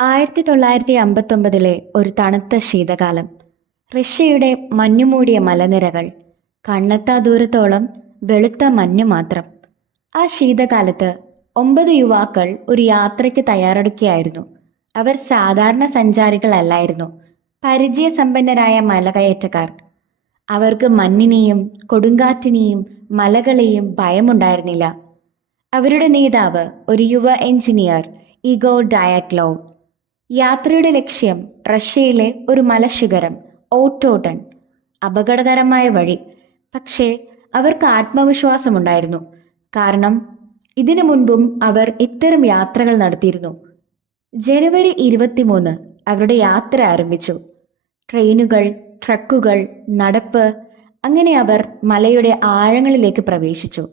1959 ഒരു തണുത്ത ശീതകാലം. റഷ്യയുടെ മഞ്ഞുമൂടിയ മലനിരകൾ, കണ്ണെത്താ ദൂരത്തോളം വെളുത്ത മഞ്ഞു മാത്രം. ആ ശീതകാലത്ത് 9 യുവാക്കൾ ഒരു യാത്രയ്ക്ക് തയ്യാറെടുക്കുകയായിരുന്നു. അവർ സാധാരണ സഞ്ചാരികളല്ലായിരുന്നു, പരിചയസമ്പന്നരായ മലകയറ്റക്കാർ. അവർക്ക് മഞ്ഞിനെയും കൊടുങ്കാറ്റിനെയും മലകളെയും ഭയമുണ്ടായിരുന്നില്ല. അവരുടെ നേതാവ് ഒരു യുവ എഞ്ചിനീയർ, ഇഗോർ ഡയാറ്റ്ലോവ്. യാത്രയുടെ ലക്ഷ്യം റഷ്യയിലെ ഒരു മലശിഖരം, ഓട്ടോട്ടൺ. അപകടകരമായ വഴി, പക്ഷേ അവർക്ക് ആത്മവിശ്വാസമുണ്ടായിരുന്നു. കാരണം ഇതിനു മുൻപും അവർ ഇത്തരം യാത്രകൾ നടത്തിയിരുന്നു. ജനുവരി 23 അവരുടെ യാത്ര ആരംഭിച്ചു. ട്രെയിനുകൾ, ട്രക്കുകൾ, നടപ്പ്, അങ്ങനെ അവർ മലയുടെ ആഴങ്ങളിലേക്ക് പ്രവേശിച്ചു.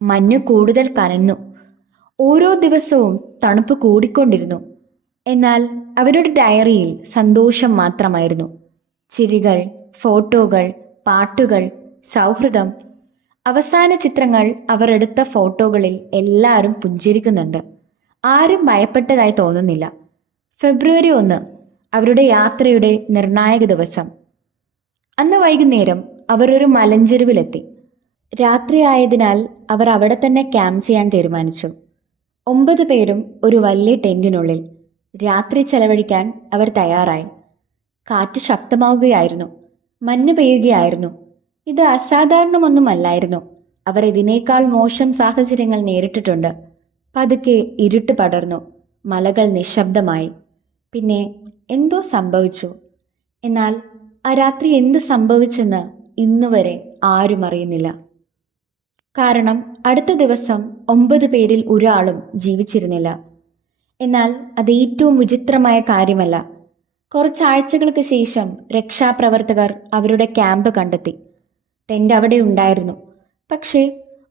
മഞ്ഞു കൂടുതൽ കനന്നു. ഓരോ ദിവസവും തണുപ്പ് കൂടിക്കൊണ്ടിരുന്നു. എന്നാൽ അവരുടെ ഡയറിയിൽ സന്തോഷം മാത്രമായിരുന്നു. ചിരികൾ, ഫോട്ടോകൾ, പാട്ടുകൾ, സൗഹൃദം. അവസാന ചിത്രങ്ങൾ അവർ എടുത്ത ഫോട്ടോകളിൽ എല്ലാവരും പുഞ്ചിരിക്കുന്നുണ്ട്. ആരും ഭയപ്പെട്ടതായി തോന്നുന്നില്ല. ഫെബ്രുവരി 1 അവരുടെ യാത്രയുടെ നിർണായക ദിവസം. അന്ന് വൈകുന്നേരം അവർ ഒരു മലഞ്ചെരുവിലെത്തി. രാത്രിയായതിനാൽ അവർ അവിടെ തന്നെ ക്യാമ്പ് ചെയ്യാൻ തീരുമാനിച്ചു. 9 പേരും ഒരു വലിയ ടെന്റിനുള്ളിൽ. രാത്രി ചെലവഴിക്കാൻ അവർ തയ്യാറായി. കാറ്റ് ശക്തമാവുകയായിരുന്നു. മഞ്ഞ് പെയ്യുകയായിരുന്നു. ഇത് അസാധാരണമൊന്നുമല്ലായിരുന്നു. അവർ ഇതിനേക്കാൾ മോശം സാഹചര്യങ്ങൾ നേരിട്ടിട്ടുണ്ട്. പതുക്കെ ഇരുട്ട് പടർന്നു. മലകൾ നിശബ്ദമായി. പിന്നെ എന്തോ സംഭവിച്ചു. എന്നാൽ ആ രാത്രി എന്ത് സംഭവിച്ചെന്ന് ഇന്നുവരെ ആരും അറിയുന്നില്ല. കാരണം അടുത്ത ദിവസം 9 പേരിൽ ഒരാളും ജീവിച്ചിരുന്നില്ല. എന്നാൽ അത് ഏറ്റവും വിചിത്രമായ കാര്യമല്ല. കുറച്ചാഴ്ചകൾക്ക് ശേഷം രക്ഷാപ്രവർത്തകർ അവരുടെ ക്യാമ്പ് കണ്ടെത്തി. ടെന്റ് അവിടെ ഉണ്ടായിരുന്നു. പക്ഷേ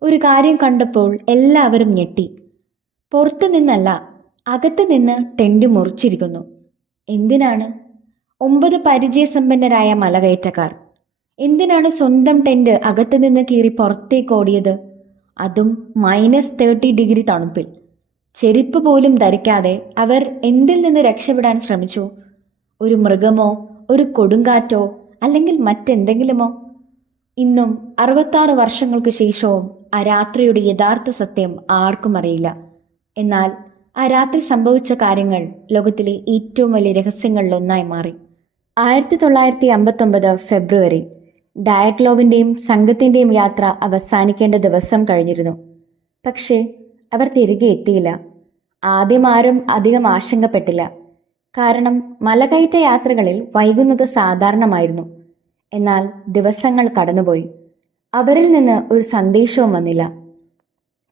ഒരു കാര്യം കണ്ടപ്പോൾ എല്ലാവരും ഞെട്ടി. പുറത്തു നിന്നല്ല, അകത്ത് നിന്ന് ടെന്റ് മുറിച്ചിരിക്കുന്നു. എന്തിനാണ്? 9 പരിചയസമ്പന്നരായ മലകയറ്റക്കാർ എന്തിനാണ് സ്വന്തം ടെന്റ് അകത്ത് നിന്ന് കീറി പുറത്തേക്ക് ഓടിയത്? അതും -30 ഡിഗ്രി തണുപ്പിൽ. ചെരുപ്പ് പോലും ധരിക്കാതെ അവർ എന്തിൽ നിന്ന് രക്ഷപ്പെടാൻ ശ്രമിച്ചു? ഒരു മൃഗമോ, ഒരു കൊടുങ്കാറ്റോ, അല്ലെങ്കിൽ മറ്റെന്തെങ്കിലുമോ? ഇന്നും 66 വർഷങ്ങൾക്ക് ശേഷവും ആ രാത്രിയുടെ യഥാർത്ഥ സത്യം ആർക്കും അറിയില്ല. എന്നാൽ ആ രാത്രി സംഭവിച്ച കാര്യങ്ങൾ ലോകത്തിലെ ഏറ്റവും വലിയ രഹസ്യങ്ങളിലൊന്നായി മാറി. 1959 ഫെബ്രുവരി. ഡയറ്റ്ലോവിൻ്റെയും സംഘത്തിൻ്റെയും യാത്ര അവസാനിക്കേണ്ട ദിവസം കഴിഞ്ഞിരുന്നു. പക്ഷേ അവർ തിരികെ എത്തിയില്ല. ആദ്യം ആരും അധികം ആശങ്കപ്പെട്ടില്ല. കാരണം മലകയറ്റ യാത്രകളിൽ വൈകുന്നത് സാധാരണമായിരുന്നു. എന്നാൽ ദിവസങ്ങൾ കടന്നുപോയി. അവരിൽ നിന്ന് ഒരു സന്ദേശവും വന്നില്ല.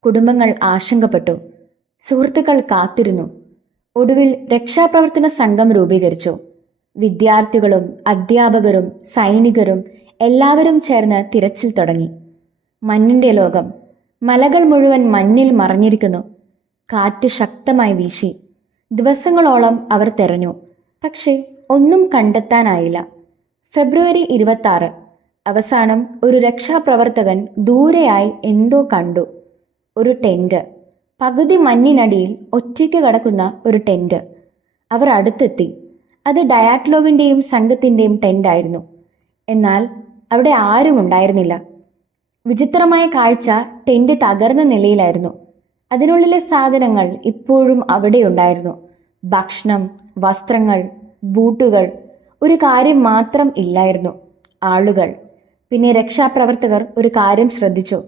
കുടുംബങ്ങൾ ആശങ്കപ്പെട്ടു. സുഹൃത്തുക്കൾ കാത്തിരുന്നു. ഒടുവിൽ രക്ഷാപ്രവർത്തന സംഘം രൂപീകരിച്ചു. വിദ്യാർത്ഥികളും അധ്യാപകരും സൈനികരും എല്ലാവരും ചേർന്ന് തിരച്ചിൽ തുടങ്ങി. മഞ്ഞിന്റെ ലോകം. മലകൾ മുഴുവൻ മഞ്ഞിൽ മറഞ്ഞിരിക്കുന്നു. കാറ്റ് ശക്തമായി വീശി. ദിവസങ്ങളോളം അവർ തെരഞ്ഞു. പക്ഷേ ഒന്നും കണ്ടെത്താനായില്ല. ഫെബ്രുവരി 26 അവസാനം ഒരു രക്ഷാപ്രവർത്തകൻ ദൂരെയായി എന്തോ കണ്ടു. ഒരു ടെന്റ്. പകുതി മഞ്ഞിനടിയിൽ ഒറ്റയ്ക്ക് കിടക്കുന്ന ഒരു ടെന്റ്. അവർ അടുത്തെത്തി. അത് ഡയാറ്റ്ലോവിൻ്റെയും സംഘത്തിൻ്റെയും ടെന്റായിരുന്നു. എന്നാൽ അവിടെ ആരും ഉണ്ടായിരുന്നില്ല. വിചിത്രമായ കാഴ്ച, ടെന്റ് തകർന്ന നിലയിലായിരുന്നു. അതിനുള്ളിലെ സാധനങ്ങൾ ഇപ്പോഴും അവിടെയുണ്ടായിരുന്നു. ഭക്ഷണം, വസ്ത്രങ്ങൾ, ബൂട്ടുകൾ. ഒരു കാര്യം മാത്രം ഇല്ലായിരുന്നു: ആളുകൾ. പിന്നെ രക്ഷാപ്രവർത്തകർ ഒരു കാര്യം ശ്രദ്ധിച്ചു.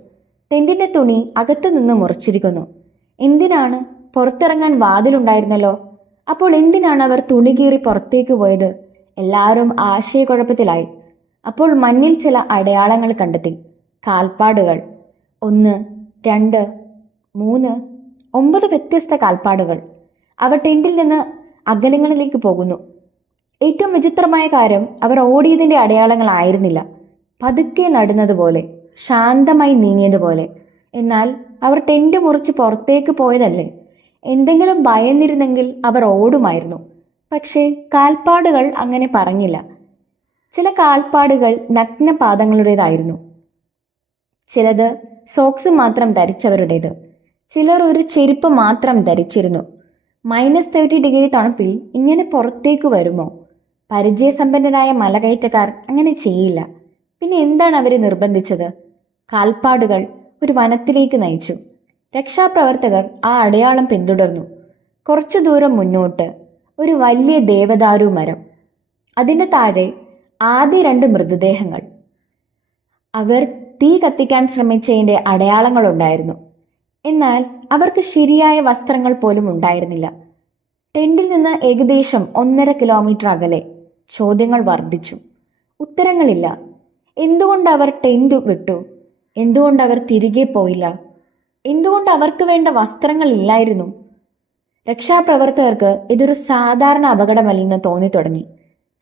ടെന്റിന്റെ തുണി അകത്തു നിന്ന് മുറിച്ചിരിക്കുന്നു. എന്തിനാണ്? പുറത്തിറങ്ങാൻ വാതിലുണ്ടായിരുന്നല്ലോ. അപ്പോൾ എന്തിനാണ് അവർ തുണി കീറി പുറത്തേക്ക് പോയത്? എല്ലാവരും ആശയക്കുഴപ്പത്തിലായി. അപ്പോൾ മഞ്ഞിൽ ചില അടയാളങ്ങൾ കണ്ടെത്തി. കാൽപ്പാടുകൾ. 1, 2, 3, 9 വ്യത്യസ്ത കാൽപ്പാടുകൾ. അവ ടെന്റിൽ നിന്ന് അകലങ്ങളിലേക്ക് പോകുന്നു. ഏറ്റവും വിചിത്രമായ കാര്യം, അവർ ഓടിയതിന്റെ അടയാളങ്ങളായിരുന്നില്ല. പതുക്കെ നടന്നതുപോലെ, ശാന്തമായി നീങ്ങിയതുപോലെ. എന്നാൽ അവർ ടെന്റ് മുറിച്ച് പുറത്തേക്ക് പോയതല്ലേ? എന്തെങ്കിലും ഭയന്നിരുന്നെങ്കിൽ അവർ ഓടുമായിരുന്നു. പക്ഷേ കാൽപ്പാടുകൾ അങ്ങനെ പറഞ്ഞില്ല. ചില കാൽപ്പാടുകൾ നഗ്നപാദങ്ങളുടേതായിരുന്നു. ചിലത് സോക്സ് മാത്രം ധരിച്ചവരുടേത്. ചിലർ ഒരു ചെരുപ്പ് മാത്രം ധരിച്ചിരുന്നു. -30 ഡിഗ്രി തണുപ്പിൽ ഇങ്ങനെ പുറത്തേക്ക് വരുമോ? പരിചയസമ്പന്നരായ മലകയറ്റക്കാർ അങ്ങനെ ചെയ്യില്ല. പിന്നെ എന്താണ് അവരെ നിർബന്ധിച്ചത്? കാൽപ്പാടുകൾ ഒരു വനത്തിലേക്ക് നയിച്ചു. രക്ഷാപ്രവർത്തകർ ആ അടയാളം പിന്തുടർന്നു. കുറച്ചു ദൂരം മുന്നോട്ട് ഒരു വലിയ ദേവദാരു മരം. അതിൻ്റെ താഴെ ആദ്യ 2 മൃതദേഹങ്ങൾ. അവർ തീ കത്തിക്കാൻ ശ്രമിച്ചതിൻ്റെ അടയാളങ്ങളുണ്ടായിരുന്നു. എന്നാൽ അവർക്ക് ശരിയായ വസ്ത്രങ്ങൾ പോലും ഉണ്ടായിരുന്നില്ല. ടെന്റിൽ നിന്ന് ഏകദേശം 1.5 കിലോമീറ്റർ അകലെ ചോദ്യങ്ങൾ വർദ്ധിച്ചു. ഉത്തരങ്ങളില്ല. എന്തുകൊണ്ട് അവർ ടെന്റ് വിട്ടു? എന്തുകൊണ്ട് അവർ തിരികെ പോയില്ല? എന്തുകൊണ്ട് അവർക്ക് വേണ്ട വസ്ത്രങ്ങളില്ലായിരുന്നു? രക്ഷാപ്രവർത്തകർക്ക് ഇതൊരു സാധാരണ അപകടമല്ലെന്ന് തോന്നി തുടങ്ങി.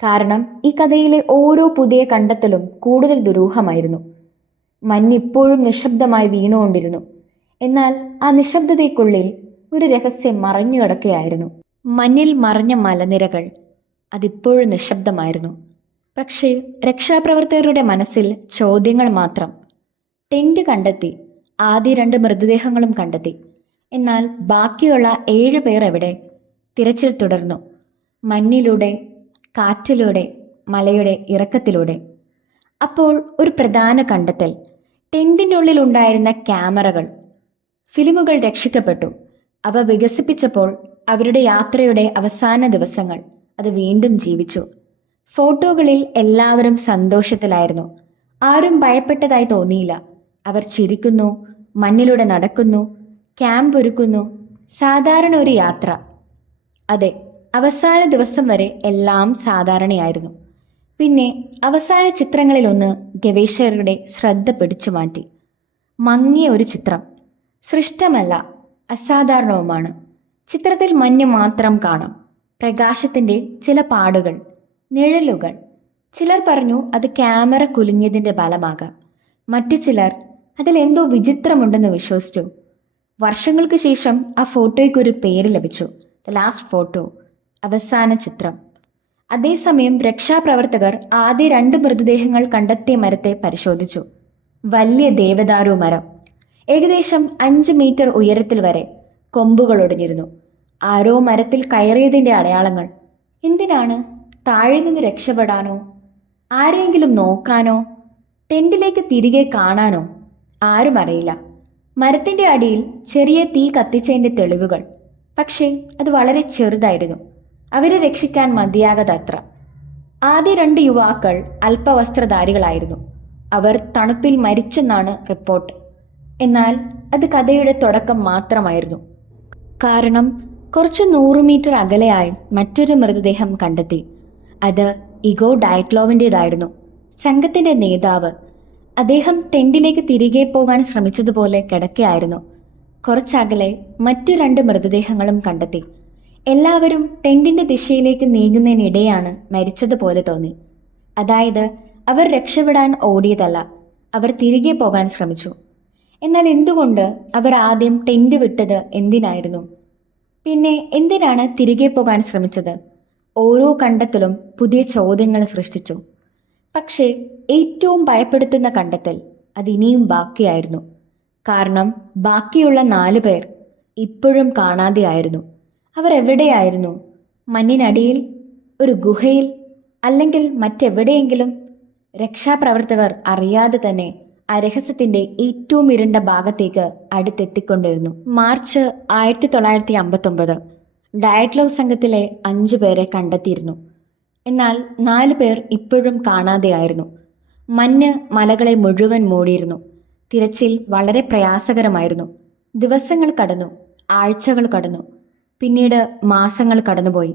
കാരണം ഈ കഥയിലെ ഓരോ പുതിയ കണ്ടെത്തലും കൂടുതൽ ദുരൂഹമായിരുന്നു. മഞ്ഞിപ്പോഴും നിശബ്ദമായി വീണുകൊണ്ടിരുന്നു. എന്നാൽ ആ നിശബ്ദതയ്ക്കുള്ളിൽ ഒരു രഹസ്യം മറഞ്ഞു കിടക്കുകയായിരുന്നു. മഞ്ഞിൽ മറഞ്ഞ മലനിരകൾ അതിപ്പോഴും നിശബ്ദമായിരുന്നു. പക്ഷേ രക്ഷാപ്രവർത്തകരുടെ മനസ്സിൽ ചോദ്യങ്ങൾ മാത്രം. ടെന്റ് കണ്ടെത്തി, ആദ്യ 2 മൃതദേഹങ്ങളും കണ്ടെത്തി. എന്നാൽ ബാക്കിയുള്ള 7 പേർ എവിടെ? തിരച്ചിൽ തുടർന്നു. മഞ്ഞിലൂടെ, കാറ്റിലൂടെ, മലയുടെ ഇറക്കത്തിലൂടെ. അപ്പോൾ ഒരു പ്രധാന കണ്ടെത്തൽ. ടെന്റിനുള്ളിൽ ഉണ്ടായിരുന്ന ക്യാമറകൾ, ഫിലിമുകൾ രക്ഷിക്കപ്പെട്ടു. അവ വികസിപ്പിച്ചപ്പോൾ അവരുടെ യാത്രയുടെ അവസാന ദിവസങ്ങൾ അത് വീണ്ടും ജീവിച്ചു. ഫോട്ടോകളിൽ എല്ലാവരും സന്തോഷത്തിലായിരുന്നു. ആരും ഭയപ്പെട്ടതായി തോന്നിയില്ല. അവർ ചിരിക്കുന്നു, മഞ്ഞിലൂടെ നടക്കുന്നു, ക്യാമ്പ് ഒരുക്കുന്നു. സാധാരണ ഒരു യാത്ര. അതെ, അവസാന ദിവസം വരെ എല്ലാം സാധാരണയായിരുന്നു. പിന്നെ അവസാന ചിത്രങ്ങളിലൊന്ന് ഗവേഷകരുടെ ശ്രദ്ധ പിടിച്ചു മാറ്റി. മങ്ങിയ ഒരു ചിത്രം. സൃഷ്ടമല്ല, അസാധാരണവുമാണ്. ചിത്രത്തിൽ മഞ്ഞ് മാത്രം കാണാം. പ്രകാശത്തിൻ്റെ ചില പാടുകൾ, നിഴലുകൾ. ചിലർ പറഞ്ഞു അത് ക്യാമറ കുലുങ്ങിയതിൻ്റെ ഫലമാകാം. മറ്റു ചിലർ അതിലെന്തോ വിചിത്രമുണ്ടെന്ന് വിശ്വസിച്ചു. വർഷങ്ങൾക്ക് ശേഷം ആ ഫോട്ടോയ്ക്കൊരു പേര് ലഭിച്ചു. ദ ലാസ്റ്റ് ഫോട്ടോ, അവസാന ചിത്രം. അതേസമയം രക്ഷാപ്രവർത്തകർ ആദ്യ 2 മൃതദേഹങ്ങൾ കണ്ടെത്തിയ മരത്തെ പരിശോധിച്ചു. വലിയ ദേവദാരു മരം. ഏകദേശം 5 മീറ്റർ ഉയരത്തിൽ വരെ. കൊമ്പുകൾ ഒടിഞ്ഞിരുന്നു. ആരോ മരത്തിൽ കയറിയതിൻ്റെ അടയാളങ്ങൾ. എന്തിനാണ്? താഴെ നിന്ന് രക്ഷപ്പെടാനോ? ആരെയെങ്കിലും നോക്കാനോ? ടെന്റിലേക്ക് തിരികെ കാണാനോ? ആരും അറിയില്ല. മരത്തിൻ്റെ അടിയിൽ ചെറിയ തീ കത്തിച്ചതിൻ്റെ തെളിവുകൾ. പക്ഷേ അത് വളരെ ചെറുതായിരുന്നു. അവരെ രക്ഷിക്കാൻ മതിയാകതത്ര. ആദ്യ 2 യുവാക്കൾ അല്പവസ്ത്രധാരികളായിരുന്നു. അവർ തണുപ്പിൽ മരിച്ചെന്നാണ് റിപ്പോർട്ട്. എന്നാൽ അത് കഥയുടെ തുടക്കം മാത്രമായിരുന്നു. കാരണം കുറച്ച് 100 മീറ്റർ അകലെയായി മറ്റൊരു മൃതദേഹം കണ്ടെത്തി. അത് ഇഗോ ഡയറ്റ്ലോവിൻ്റെതായിരുന്നു, സംഘത്തിൻ്റെ നേതാവ്. അദ്ദേഹം ടെന്റിലേക്ക് തിരികെ പോകാൻ ശ്രമിച്ചതുപോലെ കിടക്കുകയായിരുന്നു. കുറച്ചകലെ മറ്റു 2 മൃതദേഹങ്ങളും കണ്ടെത്തി. എല്ലാവരും ടെന്റിന്റെ ദിശയിലേക്ക് നീങ്ങുന്നതിനിടെയാണ് മരിച്ചതുപോലെ തോന്നി. അതായത് അവർ രക്ഷപ്പെടാൻ ഓടിയതല്ല, അവർ തിരികെ പോകാൻ ശ്രമിച്ചു. എന്നാൽ എന്തുകൊണ്ട് അവർ ആദ്യം ടെന്റ് വിട്ടത് എന്തിനായിരുന്നു? പിന്നെ എന്തിനാണ് തിരികെ പോകാൻ ശ്രമിച്ചത്? ഓരോ കണ്ടെത്തലും പുതിയ ചോദ്യങ്ങൾ സൃഷ്ടിച്ചു. പക്ഷേ ഏറ്റവും ഭയപ്പെടുത്തുന്ന കണ്ടെത്തൽ അതിനിയും ബാക്കിയായിരുന്നു. കാരണം ബാക്കിയുള്ള 4 പേർ ഇപ്പോഴും കാണാതെയായിരുന്നു. അവർ എവിടെയായിരുന്നു? മണ്ണിനടിയിൽ, ഒരു ഗുഹയിൽ, അല്ലെങ്കിൽ മറ്റെവിടെയെങ്കിലും? രക്ഷാപ്രവർത്തകർ അറിയാതെ തന്നെ ആ രഹസ്യത്തിന്റെ ഏറ്റവും ഇരുണ്ട ഭാഗത്തേക്ക് അടുത്തെത്തിക്കൊണ്ടിരുന്നു. മാർച്ച് 1959 ഡയറ്റ്ലോവ് സംഘത്തിലെ 5 പേരെ കണ്ടെത്തിയിരുന്നു. എന്നാൽ 4 പേർ ഇപ്പോഴും കാണാതെയായിരുന്നു. മഞ്ഞ് മലകളെ മുഴുവൻ മൂടിയിരുന്നു. തിരച്ചിൽ വളരെ പ്രയാസകരമായിരുന്നു. ദിവസങ്ങൾ കടന്നു, ആഴ്ചകൾ കടന്നു, പിന്നീട് മാസങ്ങൾ കടന്നുപോയി.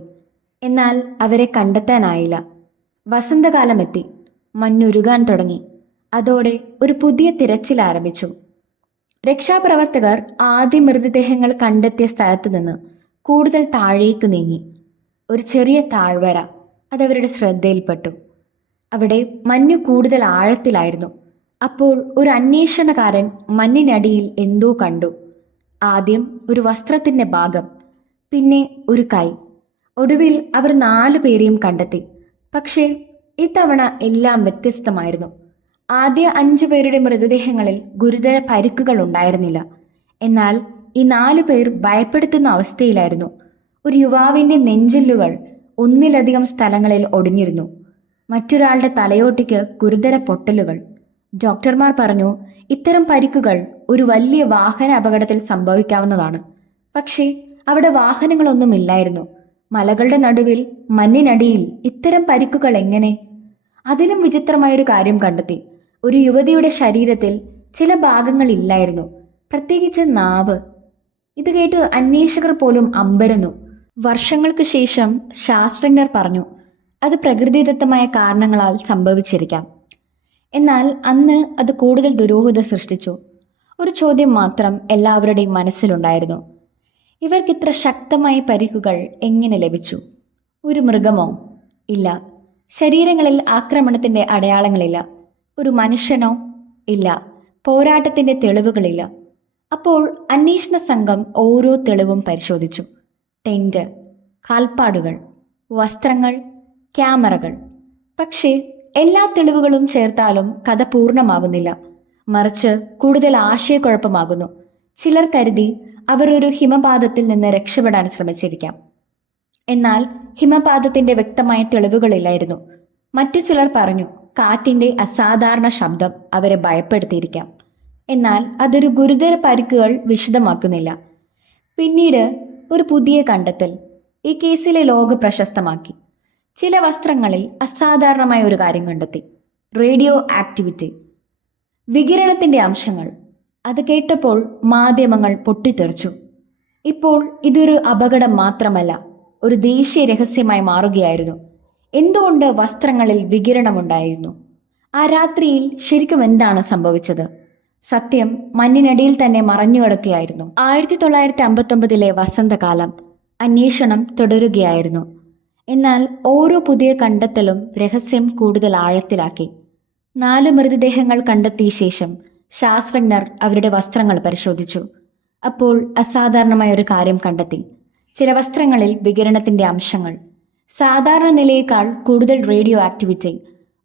എന്നാൽ അവരെ കണ്ടെത്താനായില്ല. വസന്തകാലമെത്തി. മഞ്ഞുരുകാൻ തുടങ്ങി. അതോടെ ഒരു പുതിയ തിരച്ചിൽ ആരംഭിച്ചു. രക്ഷാപ്രവർത്തകർ ആദ്യ മൃതദേഹങ്ങൾ കണ്ടെത്തിയ സ്ഥലത്തു നിന്ന് കൂടുതൽ താഴേക്ക് നീങ്ങി. ഒരു ചെറിയ താഴ്വര അതവരുടെ ശ്രദ്ധയിൽപ്പെട്ടു. അവിടെ മഞ്ഞ് കൂടുതൽ ആഴത്തിലായിരുന്നു. അപ്പോൾ ഒരു അന്വേഷണക്കാരൻ മഞ്ഞിനടിയിൽ എന്തോ കണ്ടു. ആദ്യം ഒരു വസ്ത്രത്തിൻ്റെ ഭാഗം, പിന്നെ ഒരു കൈ. ഒടുവിൽ അവർ 4 പേരെയും കണ്ടെത്തി. പക്ഷേ ഇത്തവണ എല്ലാം വ്യത്യസ്തമായിരുന്നു. ആദ്യ 5 പേരുടെ മൃതദേഹങ്ങളിൽ ഗുരുതര പരിക്കുകൾ ഉണ്ടായിരുന്നില്ല. എന്നാൽ ഈ 4 പേർ ഭയപ്പെടുത്തുന്ന അവസ്ഥയിലായിരുന്നു. ഒരു യുവാവിൻ്റെ നെഞ്ചില്ലുകൾ ഒന്നിലധികം സ്ഥലങ്ങളിൽ ഒടിഞ്ഞിരുന്നു. മറ്റൊരാളുടെ തലയോട്ടിക്ക് ഗുരുതര പൊട്ടലുകൾ. ഡോക്ടർമാർ പറഞ്ഞു, ഇത്തരം പരിക്കുകൾ ഒരു വലിയ വാഹന അപകടത്തിൽ സംഭവിക്കാവുന്നതാണ്. പക്ഷേ അവിടെ വാഹനങ്ങളൊന്നുമില്ലായിരുന്നു. മലകളുടെ നടുവിൽ, മഞ്ഞിനടിയിൽ ഇത്തരം പരിക്കുകൾ എങ്ങനെ? അതിലും വിചിത്രമായൊരു കാര്യം കണ്ടെത്തി. ഒരു യുവതിയുടെ ശരീരത്തിൽ ചില ഭാഗങ്ങൾ ഇല്ലായിരുന്നു, പ്രത്യേകിച്ച് നാവ്. ഇത് കേട്ട് അന്വേഷകർ പോലും അമ്പരന്നു. വർഷങ്ങൾക്ക് ശേഷം ശാസ്ത്രജ്ഞർ പറഞ്ഞു, അത് പ്രകൃതിദത്തമായ കാരണങ്ങളാൽ സംഭവിച്ചിരിക്കാം. എന്നാൽ അന്ന് അത് കൂടുതൽ ദുരൂഹത സൃഷ്ടിച്ചു. ഒരു ചോദ്യം മാത്രം എല്ലാവരുടെയും മനസ്സിലുണ്ടായിരുന്നു: ഇവർക്കിത്ര ശക്തമായ പരിക്കുകൾ എങ്ങനെ ലഭിച്ചു? ഒരു മൃഗമോ? ഇല്ല. ശരീരങ്ങളിൽ ആക്രമണത്തിന്റെ അടയാളങ്ങളില്ല. ഒരു മനുഷ്യനോ? ഇല്ല. പോരാട്ടത്തിന്റെ തെളിവുകളില്ല. അപ്പോൾ അന്വേഷണ സംഘം ഓരോ തെളിവും പരിശോധിച്ചു. ടെന്റ്, കാൽപ്പാടുകൾ, വസ്ത്രങ്ങൾ, ക്യാമറകൾ. പക്ഷേ എല്ലാ തെളിവുകളും ചേർത്താലും കഥ പൂർണ്ണമാകുന്നില്ല. മറിച്ച് കൂടുതൽ ആശയക്കുഴപ്പമാകുന്നു. ചിലർ കരുതി അവർ ഒരു ഹിമപാതത്തിൽ നിന്ന് രക്ഷപ്പെടാൻ ശ്രമിച്ചിരിക്കാം. എന്നാൽ ഹിമപാതത്തിന്റെ വ്യക്തമായ തെളിവുകളില്ലായിരുന്നു. മറ്റു ചിലർ പറഞ്ഞു, കാറ്റിന്റെ അസാധാരണ ശബ്ദം അവരെ ഭയപ്പെടുത്തിയിരിക്കാം. എന്നാൽ അതൊരു ഗുരുതര പരിക്കുകൾ വിശദമാക്കുന്നില്ല. പിന്നീട് ഒരു പുതിയ കണ്ടെത്തൽ ഈ കേസിലെ ലോക പ്രശസ്തമാക്കി. ചില വസ്ത്രങ്ങളിൽ അസാധാരണമായ ഒരു കാര്യം കണ്ടെത്തി: റേഡിയോ ആക്ടിവിറ്റി, വികിരണത്തിന്റെ അംശങ്ങൾ. അത് കേട്ടപ്പോൾ മാധ്യമങ്ങൾ പൊട്ടിത്തെറിച്ചു. ഇപ്പോൾ ഇതൊരു അപകടം മാത്രമല്ല, ഒരു ദേശീയ രഹസ്യമായി മാറുകയായിരുന്നു. എന്തുകൊണ്ട് വസ്ത്രങ്ങളിൽ വികിരണമുണ്ടായിരുന്നു? ആ രാത്രിയിൽ ശരിക്കും എന്താണ് സംഭവിച്ചത്? സത്യം മഞ്ഞിനടിയിൽ തന്നെ മറഞ്ഞുകിടക്കുകയായിരുന്നു. 1959 വസന്തകാലം. അന്വേഷണം തുടരുകയായിരുന്നു. എന്നാൽ ഓരോ പുതിയ കണ്ടെത്തലും രഹസ്യം കൂടുതൽ ആഴത്തിലാക്കി. 4 മൃതദേഹങ്ങൾ കണ്ടെത്തിയ ശേഷം ശാസ്ത്രജ്ഞർ അവരുടെ വസ്ത്രങ്ങൾ പരിശോധിച്ചു. അപ്പോൾ അസാധാരണമായ ഒരു കാര്യം കണ്ടെത്തി: ചില വസ്ത്രങ്ങളിൽ വികിരണത്തിന്റെ അംശങ്ങൾ. സാധാരണ നിലയേക്കാൾ കൂടുതൽ റേഡിയോ ആക്ടിവിറ്റി.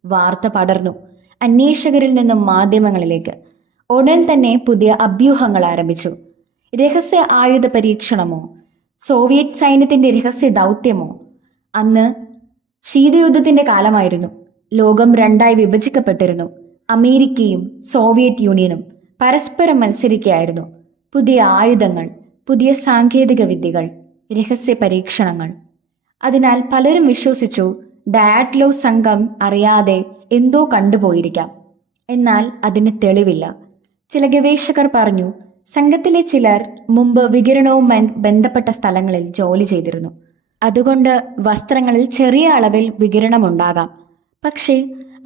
വാർത്ത പടർന്നു, അന്വേഷകരിൽ നിന്നും മാധ്യമങ്ങളിലേക്ക്. ഉടൻ തന്നെ പുതിയ അഭ്യൂഹങ്ങൾ ആരംഭിച്ചു. രഹസ്യ ആയുധ പരീക്ഷണമോ? സോവിയറ്റ് സൈന്യത്തിന്റെ രഹസ്യ ദൗത്യമോ? അന്ന് ശീതയുദ്ധത്തിന്റെ കാലമായിരുന്നു. ലോകം രണ്ടായി വിഭജിക്കപ്പെട്ടിരുന്നു. അമേരിക്കയും സോവിയറ്റ് യൂണിയനും പരസ്പരം മത്സരിക്കുകയായിരുന്നു. പുതിയ ആയുധങ്ങൾ, പുതിയ സാങ്കേതിക വിദ്യകൾ, രഹസ്യ പരീക്ഷണങ്ങൾ. അതിനാൽ പലരും വിശ്വസിച്ചു ഡയാറ്റ്ലോവ് സംഘം അറിയാതെ എന്തോ കണ്ടുപോയിരിക്കാം. എന്നാൽ അതിന് തെളിവില്ല. ചില ഗവേഷകർ പറഞ്ഞു, സംഘത്തിലെ ചിലർ മുമ്പ് വികിരണവുമായി ബന്ധപ്പെട്ട സ്ഥലങ്ങളിൽ ജോലി ചെയ്തിരുന്നു. അതുകൊണ്ട് വസ്ത്രങ്ങളിൽ ചെറിയ അളവിൽ വികിരണമുണ്ടാകാം. പക്ഷേ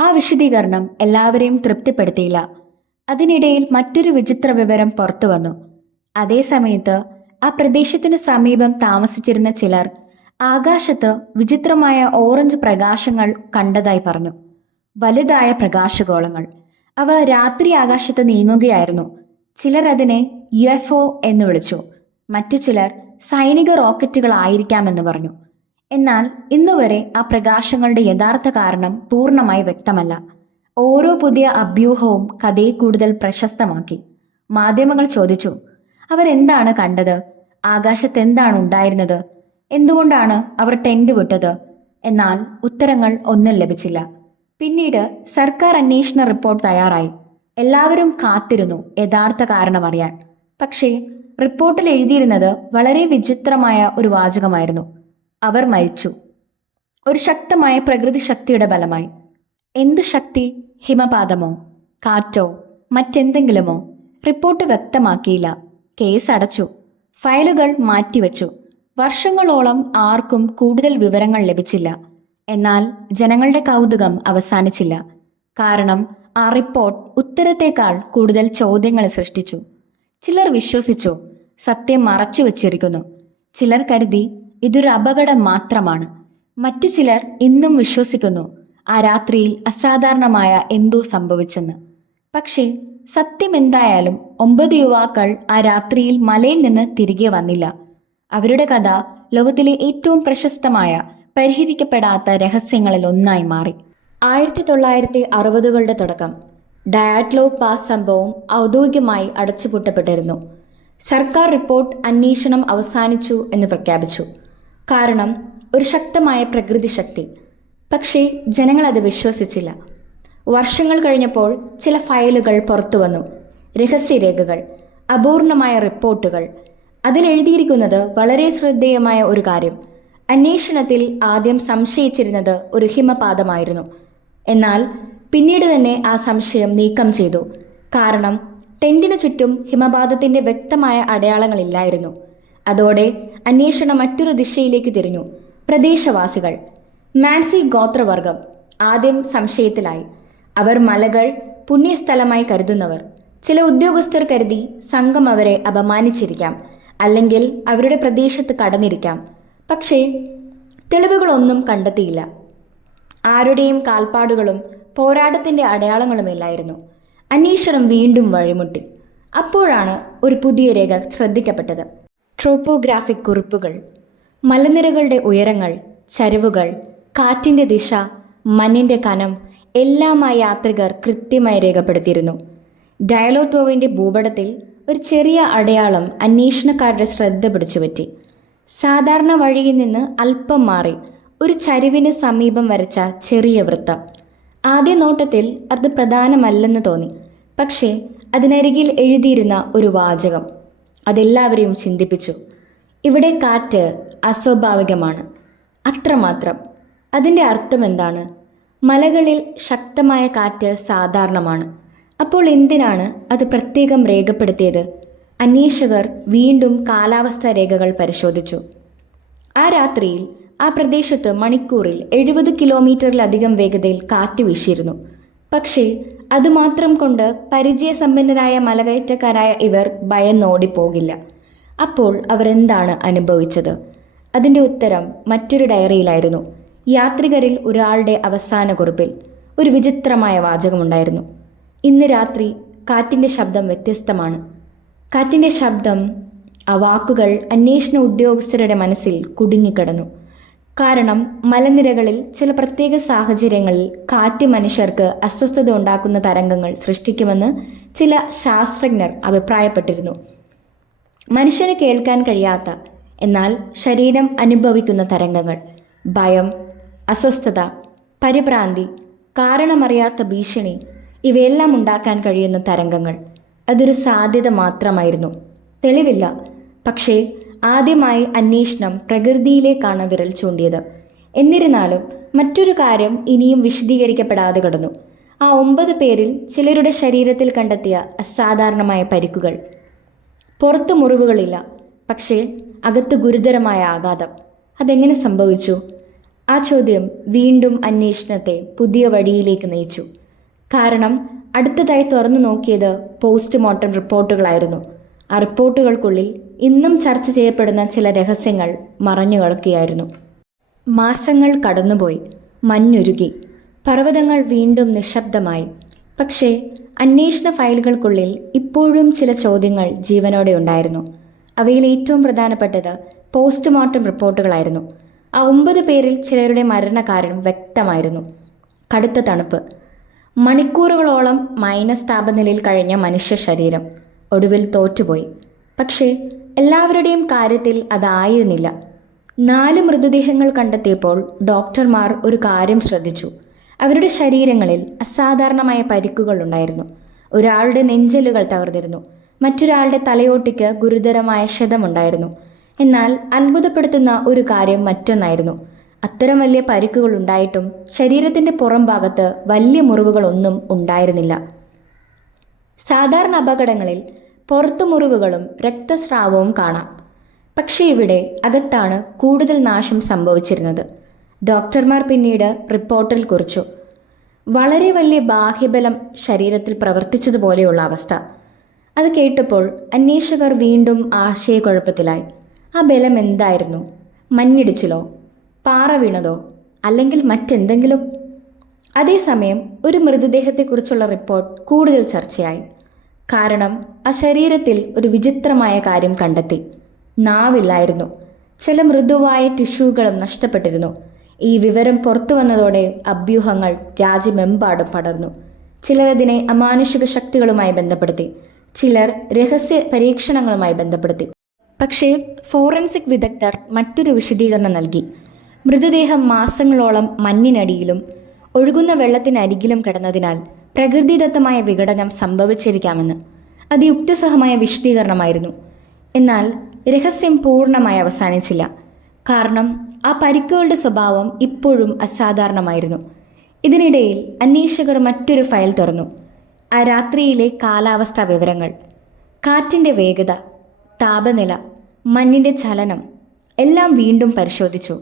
ആ വിശദീകരണം എല്ലാവരെയും തൃപ്തിപ്പെടുത്തിയില്ല. അതിനിടയിൽ മറ്റൊരു വിചിത്ര വിവരം പുറത്തു വന്നു. അതേ സമയത്ത് ആ പ്രദേശത്തിന് സമീപം താമസിച്ചിരുന്ന ചിലർ ആകാശത്ത് വിചിത്രമായ ഓറഞ്ച് പ്രകാശങ്ങൾ കണ്ടതായി പറഞ്ഞു. വലുതായ പ്രകാശഗോളങ്ങൾ. അവ രാത്രി ആകാശത്ത് നീങ്ങുകയായിരുന്നു. ചിലർ അതിനെ UFO എന്ന് വിളിച്ചു. മറ്റു ചിലർ സൈനിക റോക്കറ്റുകളായിരിക്കാമെന്ന് പറഞ്ഞു. എന്നാൽ ഇന്നുവരെ ആ പ്രകാശങ്ങളുടെ യഥാർത്ഥ കാരണം പൂർണ്ണമായി വ്യക്തമല്ല. ഓരോ പുതിയ അഭ്യൂഹവും കഥയെ കൂടുതൽ പ്രശസ്തമാക്കി. മാധ്യമങ്ങൾ ചോദിച്ചു, അവരെന്താണ് കണ്ടത്? ആകാശത്ത് എന്താണ് ഉണ്ടായിരുന്നത്? എന്തുകൊണ്ടാണ് അവർ ടെന്റ് വിട്ടത്? എന്നാൽ ഉത്തരങ്ങൾ ഒന്നും ലഭിച്ചില്ല. പിന്നീട് സർക്കാർ അന്വേഷണ റിപ്പോർട്ട് തയ്യാറായി. എല്ലാവരും കാത്തിരുന്നു യഥാർത്ഥ കാരണം അറിയാൻ. പക്ഷേ റിപ്പോർട്ടിൽ എഴുതിയിരുന്നത് വളരെ വിചിത്രമായ ഒരു വാചകമായിരുന്നു: അവർ മരിച്ചു, ഒരു ശക്തമായ പ്രകൃതി ശക്തിയുടെ ബലമായി. എന്ത് ശക്തി? ഹിമപാതമോ, കാറ്റോ, മറ്റെന്തെങ്കിലുമോ? റിപ്പോർട്ട് വ്യക്തമാക്കിയില്ല. കേസ് അടച്ചു, ഫയലുകൾ മാറ്റിവെച്ചു. വർഷങ്ങളോളം ആർക്കും കൂടുതൽ വിവരങ്ങൾ ലഭിച്ചില്ല. എന്നാൽ ജനങ്ങളുടെ കൗതുകം അവസാനിച്ചില്ല. കാരണം ആ റിപ്പോർട്ട് ഉത്തരത്തേക്കാൾ കൂടുതൽ ചോദ്യങ്ങൾ സൃഷ്ടിച്ചു. ചിലർ വിശ്വസിച്ചു സത്യം മറച്ചു വച്ചിരിക്കുന്നു. ചിലർ കരുതി ഇതൊരു അപകടം മാത്രമാണ്. മറ്റു ചിലർ ഇന്നും വിശ്വസിക്കുന്നു ആ രാത്രിയിൽ അസാധാരണമായ എന്തോ സംഭവിച്ചെന്ന്. പക്ഷേ സത്യം എന്തായാലും 9 യുവാക്കൾ ആ രാത്രിയിൽ മലയിൽ നിന്ന് തിരികെ വന്നില്ല. അവരുടെ കഥ ലോകത്തിലെ ഏറ്റവും പ്രശസ്തമായ പരിഹരിക്കപ്പെടാത്ത രഹസ്യങ്ങളിൽ ഒന്നായി മാറി. 1960കളുടെ തുടക്കം. ഡയാറ്റ്ലോവ് പാസ് സംഭവം ഔദ്യോഗികമായി അടച്ചുപൂട്ടപ്പെട്ടിരുന്നു. സർക്കാർ റിപ്പോർട്ട് അന്വേഷണം അവസാനിച്ചു എന്ന് പ്രഖ്യാപിച്ചു. കാരണം ഒരു ശക്തമായ പ്രകൃതി ശക്തി. പക്ഷേ ജനങ്ങൾ അത് വിശ്വസിച്ചില്ല. വർഷങ്ങൾ കഴിഞ്ഞപ്പോൾ ചില ഫയലുകൾ പുറത്തു വന്നു. രഹസ്യരേഖകൾ, അപൂർണമായ റിപ്പോർട്ടുകൾ. അതിലെഴുതിയിരിക്കുന്നത് വളരെ ശ്രദ്ധേയമായ ഒരു കാര്യം. അന്വേഷണത്തിൽ ആദ്യം സംശയിച്ചിരുന്നത് ഒരു ഹിമപാതമായിരുന്നു. എന്നാൽ പിന്നീട് തന്നെ ആ സംശയം നീക്കം ചെയ്തു. കാരണം ടെന്റിനു ചുറ്റും ഹിമപാതത്തിന്റെ വ്യക്തമായ അടയാളങ്ങളില്ലായിരുന്നു. അതോടെ അന്വേഷണം മറ്റൊരു ദിശയിലേക്ക് തിരിഞ്ഞു. പ്രദേശവാസികൾ, മാൻസി ഗോത്രവർഗം ആദ്യം സംശയത്തിലായി. അവർ മലകൾ പുണ്യസ്ഥലമായി കരുതുന്നവർ. ചില ഉദ്യോഗസ്ഥർ കരുതി സംഘം അവരെ അപമാനിച്ചിരിക്കാം, അല്ലെങ്കിൽ അവരുടെ പ്രദേശത്ത് കടന്നിരിക്കാം. പക്ഷേ തെളിവുകളൊന്നും കണ്ടെത്തിയില്ല. ആരുടെയും കാൽപ്പാടുകളും പോരാട്ടത്തിന്റെ അടയാളങ്ങളുമില്ലായിരുന്നു. അന്വേഷണം വീണ്ടും വഴിമുട്ടി. അപ്പോഴാണ് ഒരു പുതിയ രേഖ ശ്രദ്ധിക്കപ്പെട്ടത്. ട്രോപ്പോഗ്രാഫിക് കുറിപ്പുകൾ. മലനിരകളുടെ ഉയരങ്ങൾ, ചരിവുകൾ, കാറ്റിന്റെ ദിശ, മണ്ണിന്റെ കനം എല്ലാം ആ യാത്രികർ കൃത്യമായി രേഖപ്പെടുത്തിയിരുന്നു. ഡയലോട്ടോവിന്റെ ഭൂപടത്തിൽ ഒരു ചെറിയ അടയാളം അന്വേഷണക്കാരുടെ ശ്രദ്ധ പിടിച്ചുപറ്റി. സാധാരണ വഴിയിൽ നിന്ന് അല്പം മാറി ഒരു ചരിവിന് സമീപം വരച്ച ചെറിയ വൃത്തം. ആദ്യ നോട്ടത്തിൽ അത് പ്രധാനമല്ലെന്ന് തോന്നി. പക്ഷേ അതിനരികിൽ എഴുതിയിരുന്ന ഒരു വാചകം അതെല്ലാവരെയും ചിന്തിപ്പിച്ചു. ഇവിടെ കാറ്റ് അസ്വാഭാവികമാണ്. അത്രമാത്രം. അതിൻ്റെ അർത്ഥം എന്താണ്? മലകളിൽ ശക്തമായ കാറ്റ് സാധാരണമാണ്. അപ്പോൾ എന്തിനാണ് അത് പ്രത്യേകം രേഖപ്പെടുത്തിയത്? അന്വേഷകർ വീണ്ടും കാലാവസ്ഥാ രേഖകൾ പരിശോധിച്ചു. ആ രാത്രിയിൽ ആ പ്രദേശത്ത് മണിക്കൂറിൽ 70 കിലോമീറ്ററിലധികം വേഗതയിൽ കാറ്റ് വീശിയിരുന്നു. പക്ഷേ അതുമാത്രം കൊണ്ട് പരിചയസമ്പന്നരായ മലകയറ്റക്കാരായ ഇവർ ഭയന്നോടിപ്പോകില്ല. അപ്പോൾ അവർ എന്താണ് അനുഭവിച്ചത്? അതിൻ്റെ ഉത്തരം മറ്റൊരു ഡയറിയിലായിരുന്നു. യാത്രികരിൽ ഒരാളുടെ അവസാന കുറിപ്പിൽ ഒരു വിചിത്രമായ വാചകമുണ്ടായിരുന്നു. ഇന്ന് രാത്രി കാറ്റിൻ്റെ ശബ്ദം വ്യത്യസ്തമാണ്. കാറ്റിൻ്റെ ശബ്ദം. ആ വാക്കുകൾ അന്വേഷണ ഉദ്യോഗസ്ഥരുടെ മനസ്സിൽ കുടുങ്ങിക്കിടന്നു. കാരണം മലനിരകളിൽ ചില പ്രത്യേക സാഹചര്യങ്ങളിൽ കാറ്റ് മനുഷ്യർക്ക് അസ്വസ്ഥത ഉണ്ടാക്കുന്ന തരംഗങ്ങൾ സൃഷ്ടിക്കുമെന്ന് ചില ശാസ്ത്രജ്ഞർ അഭിപ്രായപ്പെട്ടിരുന്നു. മനുഷ്യന് കേൾക്കാൻ കഴിയാത്ത, എന്നാൽ ശരീരം അനുഭവിക്കുന്ന തരംഗങ്ങൾ. ഭയം, അസ്വസ്ഥത, പരിഭ്രാന്തി, കാരണമറിയാത്ത ഭീഷണി, ഇവയെല്ലാം ഉണ്ടാക്കാൻ കഴിയുന്ന തരംഗങ്ങൾ. അതൊരു സാധ്യത മാത്രമായിരുന്നു, തെളിവില്ല. പക്ഷേ ആദ്യമായി അന്വേഷണം പ്രകൃതിയിലേക്കാണ് വിരൽ ചൂണ്ടിയത്. എന്നിരുന്നാലും മറ്റൊരു കാര്യം ഇനിയും വിശദീകരിക്കപ്പെടാതെ കിടന്നു. ആ 9 പേരിൽ ചിലരുടെ ശരീരത്തിൽ കണ്ടെത്തിയ അസാധാരണമായ പരിക്കുകൾ. പുറത്തു മുറിവുകളില്ല, പക്ഷേ അകത്ത് ഗുരുതരമായ ആഘാതം. അതെങ്ങനെ സംഭവിച്ചു? ആ ചോദ്യം വീണ്ടും അന്വേഷണത്തെ പുതിയ വഴിയിലേക്ക് നയിച്ചു. കാരണം അടുത്തതായി തുറന്നു നോക്കിയത് പോസ്റ്റ്മോർട്ടം റിപ്പോർട്ടുകളായിരുന്നു. ആ റിപ്പോർട്ടുകൾക്കുള്ളിൽ ഇന്നും ചർച്ച ചെയ്യപ്പെടുന്ന ചില രഹസ്യങ്ങൾ മറഞ്ഞു കിടക്കുകയായിരുന്നു. മാസങ്ങൾ കടന്നുപോയി. മഞ്ഞുരുകി. പർവ്വതങ്ങൾ വീണ്ടും നിശബ്ദമായി. പക്ഷേ അന്വേഷണ ഫയലുകൾക്കുള്ളിൽ ഇപ്പോഴും ചില ചോദ്യങ്ങൾ ജീവനോടെ ഉണ്ടായിരുന്നു. അവയിൽ ഏറ്റവും പ്രധാനപ്പെട്ടത് പോസ്റ്റ്മോർട്ടം റിപ്പോർട്ടുകളായിരുന്നു. ആ 9 പേരിൽ ചിലരുടെ മരണകാരണം വ്യക്തമായിരുന്നു. കടുത്ത തണുപ്പ്. മണിക്കൂറുകളോളം മൈനസ് താപനിലയിൽ കഴിഞ്ഞ മനുഷ്യ ശരീരം ഒടുവിൽ തോറ്റുപോയി. പക്ഷേ എല്ലാവരുടെയും കാര്യത്തിൽ അതായിരുന്നില്ല. 4 മൃതദേഹങ്ങൾ കണ്ടെത്തിയപ്പോൾ ഡോക്ടർമാർ ഒരു കാര്യം ശ്രദ്ധിച്ചു. അവരുടെ ശരീരങ്ങളിൽ അസാധാരണമായ പരിക്കുകൾ ഉണ്ടായിരുന്നു. ഒരാളുടെ നെഞ്ചലുകൾ തകർന്നിരുന്നു. മറ്റൊരാളുടെ തലയോട്ടിക്ക് ഗുരുതരമായ ക്ഷതമുണ്ടായിരുന്നു. എന്നാൽ അത്ഭുതപ്പെടുത്തുന്ന ഒരു കാര്യം മറ്റൊന്നായിരുന്നു. അത്തരം വലിയ പരിക്കുകൾ ഉണ്ടായിട്ടും ശരീരത്തിൻ്റെ പുറം ഭാഗത്ത് വലിയ മുറിവുകളൊന്നും ഉണ്ടായിരുന്നില്ല. സാധാരണ അപകടങ്ങളിൽ പുറത്തു മുറിവുകളും രക്തസ്രാവവും കാണാം. പക്ഷേ ഇവിടെ അകത്താണ് കൂടുതൽ നാശം സംഭവിച്ചിരുന്നത്. ഡോക്ടർമാർ പിന്നീട് റിപ്പോർട്ടിൽ കുറിച്ചു. വളരെ വലിയ ബാഹ്യബലം ശരീരത്തിൽ പ്രവർത്തിച്ചതുപോലെയുള്ള അവസ്ഥ. അത് കേട്ടപ്പോൾ അന്വേഷകർ വീണ്ടും ആശയക്കുഴപ്പത്തിലായി. ആ ബലം എന്തായിരുന്നു? മഞ്ഞിടിച്ചിലോ, പാറ വീണതോ, അല്ലെങ്കിൽ മറ്റെന്തെങ്കിലും? അതേസമയം ഒരു മൃതദേഹത്തെക്കുറിച്ചുള്ള റിപ്പോർട്ട് കൂടുതൽ ചർച്ചയായി. കാരണം ആ ശരീരത്തിൽ ഒരു വിചിത്രമായ കാര്യം കണ്ടെത്തി. നാവില്ലായിരുന്നു. ചില മൃദുവായ ടിഷ്യൂകളും നഷ്ടപ്പെട്ടിരുന്നു. ഈ വിവരം പുറത്തു വന്നതോടെ അഭ്യൂഹങ്ങൾ രാജ്യമെമ്പാടും പടർന്നു. ചിലർ അതിനെ അമാനുഷിക ശക്തികളുമായി ബന്ധപ്പെടുത്തി, ചിലർ രഹസ്യ പരീക്ഷണങ്ങളുമായി ബന്ധപ്പെടുത്തി. പക്ഷേ ഫോറൻസിക് വിദഗ്ധർ മറ്റൊരു വിശദീകരണം നൽകി. മൃതദേഹം മാസങ്ങളോളം മഞ്ഞിനടിയിലും ഒഴുകുന്ന വെള്ളത്തിനരികിലും കിടന്നതിനാൽ പ്രകൃതിദത്തമായ വിഘടനം സംഭവിച്ചിരിക്കാമെന്ന്. അത് യുക്തിസഹമായ വിശദീകരണമായിരുന്നു. എന്നാൽ രഹസ്യം പൂർണ്ണമായി അവസാനിച്ചില്ല. കാരണം ആ പരിക്കുകളുടെ സ്വഭാവം ഇപ്പോഴും അസാധാരണമായിരുന്നു. ഇതിനിടയിൽ അന്വേഷകർ മറ്റൊരു ഫയൽ തുറന്നു. ആ രാത്രിയിലെ കാലാവസ്ഥാ വിവരങ്ങൾ, കാറ്റിൻ്റെ വേഗത, താപനില, മഞ്ഞിൻ്റെ ചലനം എല്ലാം വീണ്ടും പരിശോധിച്ചു.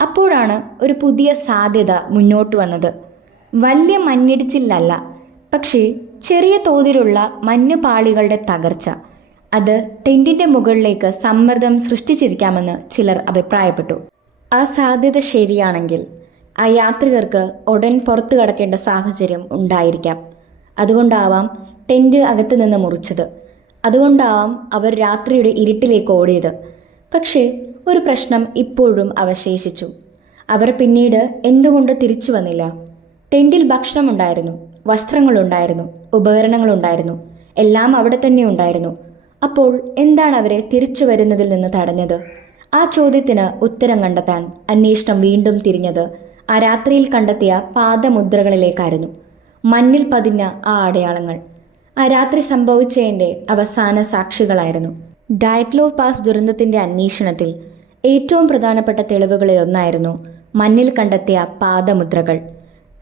അപ്പോഴാണ് ഒരു പുതിയ സാധ്യത മുന്നോട്ട് വന്നത്. വലിയ മഞ്ഞിടിച്ചിലല്ല, പക്ഷേ ചെറിയ തോതിലുള്ള മഞ്ഞുപാളികളുടെ തകർച്ച. അത് ടെന്റിന്റെ മുകളിലേക്ക് സമ്മർദ്ദം സൃഷ്ടിച്ചിരിക്കാമെന്ന് ചിലർ അഭിപ്രായപ്പെട്ടു. ആ സാധ്യത ശരിയാണെങ്കിൽ ആ യാത്രികർക്ക് ഉടൻ പുറത്തു കടക്കേണ്ട സാഹചര്യം ഉണ്ടായിരിക്കാം. അതുകൊണ്ടാവാം ടെന്റ് അകത്ത് നിന്ന് മുറിച്ചത്. അതുകൊണ്ടാവാം അവർ രാത്രിയുടെ ഇരുട്ടിലേക്ക് ഓടിയത്. പക്ഷേ ഒരു പ്രശ്നം ഇപ്പോഴും അവശേഷിച്ചു. അവർ പിന്നീട് എന്തുകൊണ്ട് തിരിച്ചു വന്നില്ല? ടെന്റിൽ ഭക്ഷണമുണ്ടായിരുന്നു, വസ്ത്രങ്ങളുണ്ടായിരുന്നു, ഉപകരണങ്ങളുണ്ടായിരുന്നു, എല്ലാം അവിടെ തന്നെ ഉണ്ടായിരുന്നു. അപ്പോൾ എന്താണ് അവരെ തിരിച്ചു വരുന്നതിൽ നിന്ന് തടഞ്ഞത്? ആ ചോദ്യത്തിന് ഉത്തരം കണ്ടെത്താൻ അന്വേഷണം വീണ്ടും തിരിഞ്ഞത് ആ രാത്രിയിൽ കണ്ടെത്തിയ പാദമുദ്രകളിലേക്കായിരുന്നു. മണ്ണിൽ പതിഞ്ഞ ആ അടയാളങ്ങൾ ആ രാത്രി സംഭവിച്ചതിൻ്റെ അവസാന സാക്ഷികളായിരുന്നു. ഡയറ്റ്ലോവ് പാസ് ദുരന്തത്തിൻ്റെ അന്വേഷണത്തിൽ ഏറ്റവും പ്രധാനപ്പെട്ട തെളിവുകളിൽ ഒന്നായിരുന്നു മണ്ണിൽ കണ്ടെത്തിയ പാദമുദ്രകൾ.